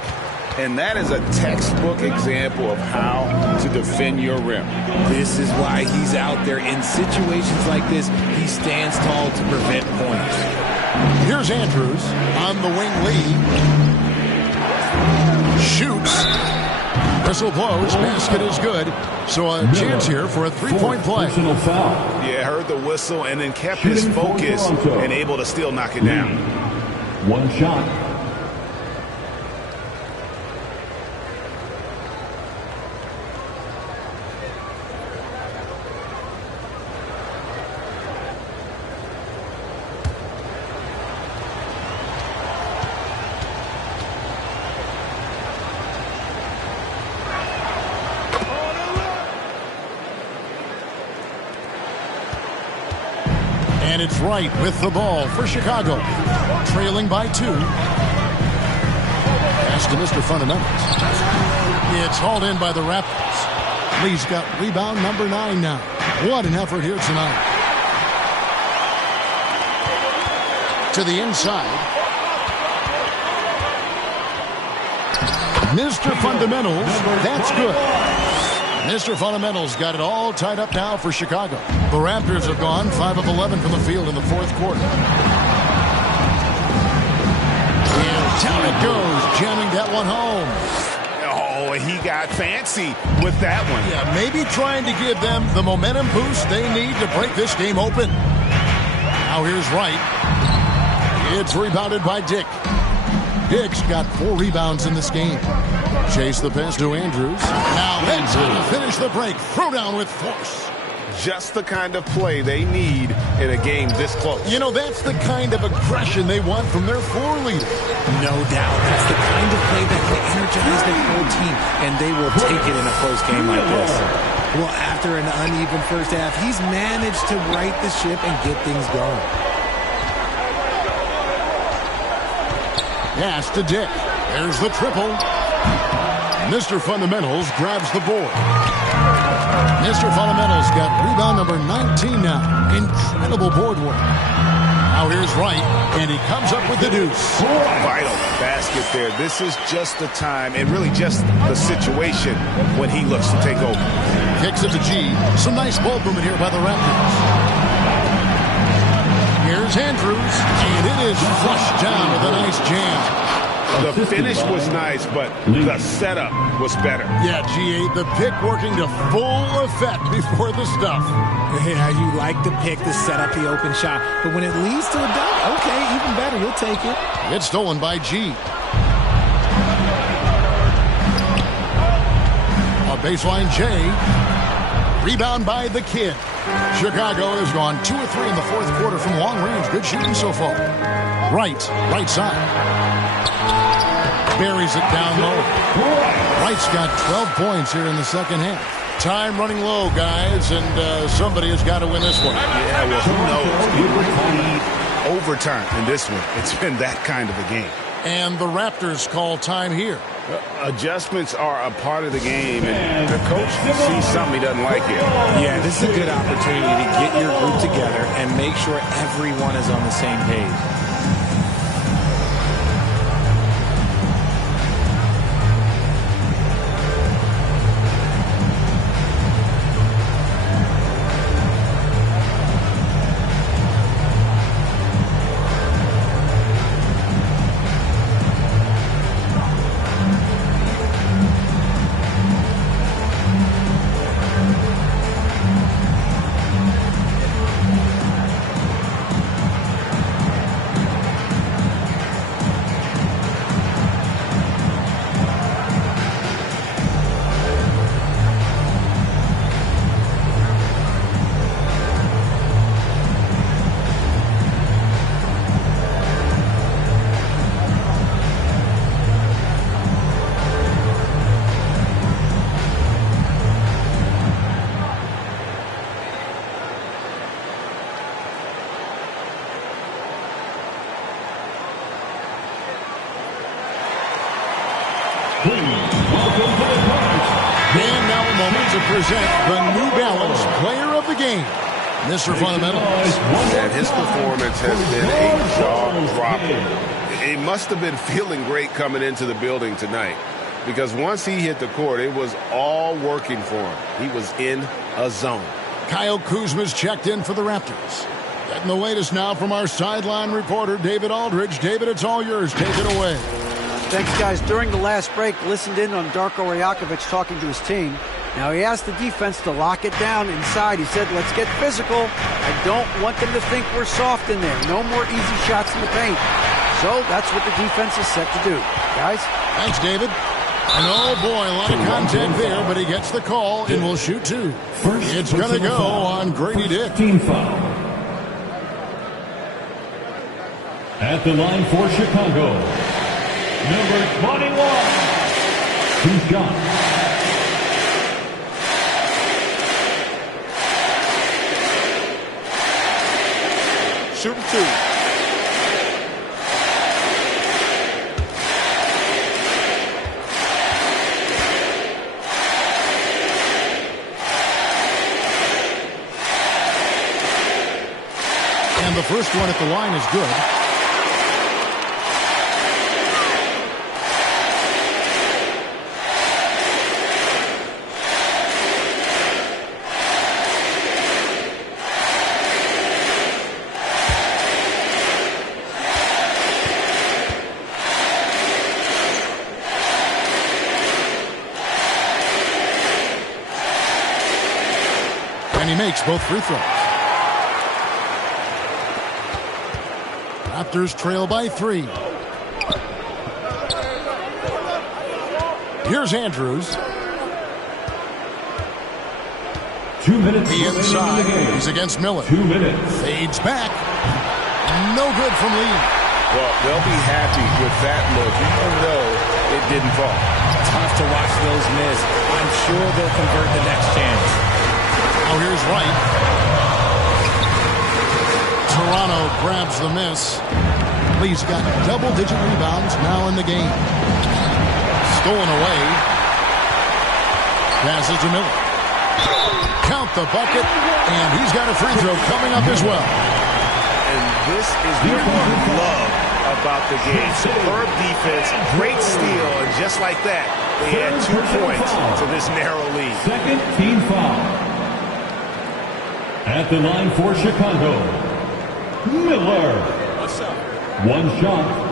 And that is a textbook example of how to defend your rim. This is why he's out there in situations like this. He stands tall to prevent points. Here's Andrews on the wing lead. Shoots. Whistle blows. Basket is good. So a chance here for a three-point play. Yeah, heard the whistle and then kept his focus and able to still knock it down. One shot. And it's Wright with the ball for Chicago. Trailing by 2. Pass to Mr. Fundamentals. It's hauled in by the Raptors. Lee's got rebound number 9 now. What an effort here tonight. To the inside. Mr. Fundamentals, that's good. Mr. Fundamentals got it all tied up now for Chicago. The Raptors have gone 5 of 11 from the field in the fourth quarter. And down it goes, jamming that one home. Oh, he got fancy with that one. Yeah, maybe trying to give them the momentum boost they need to break this game open. Now here's Wright. It's rebounded by Dick. Dick's got 4 rebounds in this game. Chase the pass to Andrews. Now Andrews to finish the break. Throw down with force. Just the kind of play they need in a game this close. You know, that's the kind of aggression they want from their floor leader. No doubt. That's the kind of play that can energize their whole team, and they will take it in a close game like this. Well, after an uneven first half, he's managed to right the ship and get things going. Pass to Dick. There's the triple. Mr. Fundamentals grabs the board. Mr. Fundamentals got rebound number 19 now. Incredible board work. Now here's Wright, and he comes up with the deuce. Vital basket there. This is just the time, and really just the situation when he looks to take over. Kicks it to G. Some nice ball movement here by the Raptors. Here's Andrews, and it is flushed down with a nice jam. The finish was nice, but the setup was better. Yeah, G8, the pick working to full effect before the stuff. Yeah, you like the pick to set up the open shot, but when it leads to a dunk, okay, even better, you'll take it. It's stolen by G. A baseline J. Rebound by the kid. Chicago has gone 2 of 3 in the fourth quarter from long range. Good shooting so far. Right side. Buries it down low. Wright's got 12 points here in the second half. Time running low, guys, and somebody has got to win this one. Yeah, well, who knows? We need overtime in this one. It's been that kind of a game. And the Raptors call time here. Adjustments are a part of the game, and the coach sees something he doesn't like here. Yeah, this is a good opportunity to get your group together and make sure everyone is on the same page. And now a moment to present the New Balance Player of the Game, Mr. Fundamentals. And his performance has been a jaw-dropper. He must have been feeling great coming into the building tonight. because once he hit the court, it was all working for him. He was in a zone. Kyle Kuzma's checked in for the Raptors. Getting the latest now from our sideline reporter, David Aldridge. David, it's all yours. Take it away. Thanks, guys. During the last break, listened in on Darko Rajakovic talking to his team. Now, he asked the defense to lock it down inside. He said, let's get physical. I don't want them to think we're soft in there. No more easy shots in the paint. So that's what the defense is set to do. Guys? Thanks, David. And oh, boy, a lot of contact there, but he gets the call and will shoot two. It's going to go on Grady Dick. Team foul. At the line for Chicago, number 21, two shots. Shooting two. And the first one at the line is good. And he makes both free throws. Raptors trail by 3. Here's Andrews. 2 minutes. The inside. He's against Miller. 2 minutes. Fades back. No good from Lee. Well, they'll be happy with that look, even though it didn't fall. Tough to watch those miss. I'm sure they'll convert the next chance. Oh, here's Wright. Toronto grabs the miss. Lee's got double-digit rebounds now in the game. Stolen away. Passes to Miller. Count the bucket, and he's got a free throw coming up as well. And this is what you love about the game. Superb defense, great steal, and just like that, they had 2 points to this narrow lead. Second team foul. At the line for Chicago, Miller. One shot.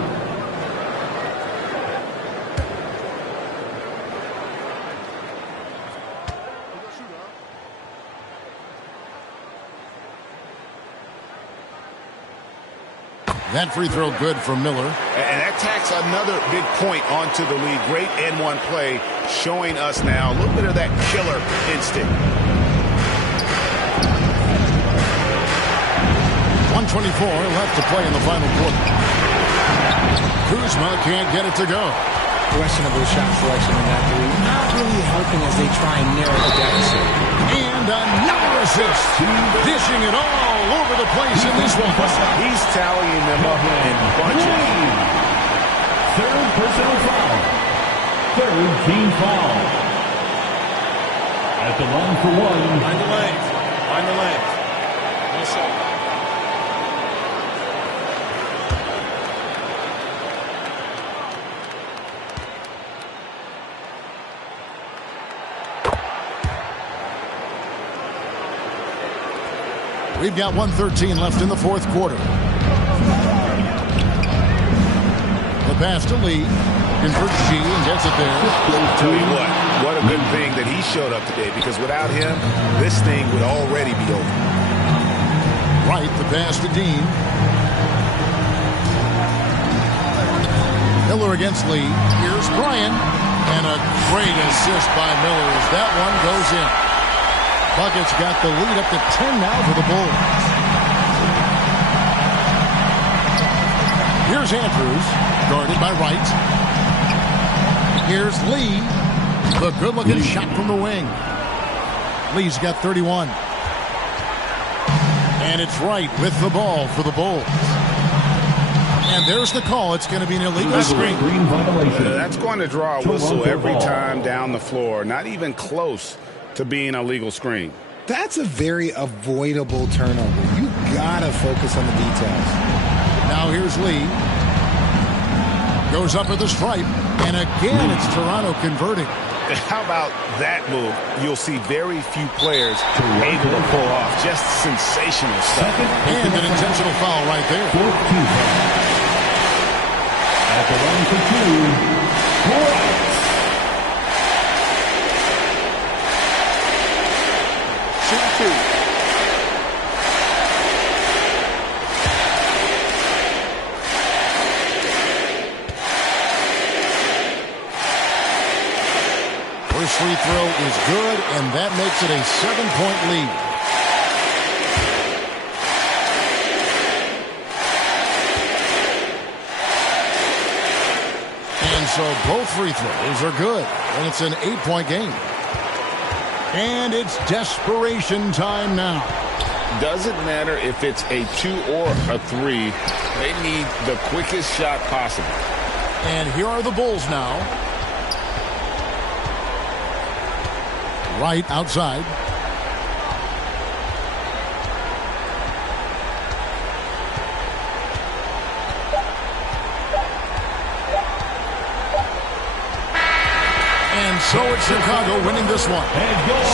That free throw good from Miller. And that tacks another big point onto the lead. Great N1 play, showing us now a little bit of that killer instinct. 1:24 left to play in the final quarter. Kuzma can't get it to go. Questionable shot selection in that three. Not really helping as they try and narrow the deficit. And another assist. Dishing it all over the place in this one. He's tallying them up in bunches. Third personal foul. Third team foul. At the line for one. Find the lane. Find the lane. No shot. We've got 1:13 left in the fourth quarter. The pass to Lee. In for Chi and gets it there. Tell you what a good thing that he showed up today, because without him, this thing would already be over. Right, the pass to Dean. Miller against Lee. Here's Bryan. And a great assist by Miller as that one goes in. Buckets got the lead up to 10 now for the Bulls. Here's Andrews, guarded by Wright. Here's Lee. The good-looking shot from the wing. Lee's got 31. And it's Wright with the ball for the Bulls. And there's the call. It's going to be an illegal screen. That's going to draw a whistle every time down the floor. Not even close to being a legal screen. That's a very avoidable turnover. You got to focus on the details. Now here's Lee. Goes up at the stripe, and again it's Toronto converting. How about that move? You'll see very few players able to pull off just sensational stuff. And an intentional foul right there. At the line for two, First free throw is good, and that makes it a 7-point lead. And so both free throws are good, and it's an 8-point game. And it's desperation time now. Doesn't matter if it's a 2 or a 3. They need the quickest shot possible. And here are the Bulls now. Right outside. And so it's Chicago winning this one.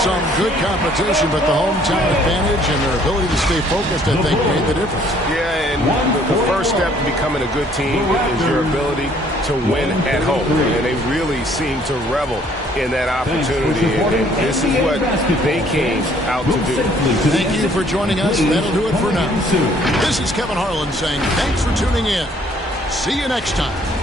Some good competition, but the hometown advantage and their ability to stay focused, I think, made the difference. Yeah, and the first step to becoming a good team is your ability to win at home. And they really seem to revel in that opportunity. And this is what they came out to do. Thank you for joining us. That'll do it for now. This is Kevin Harlan saying thanks for tuning in. See you next time.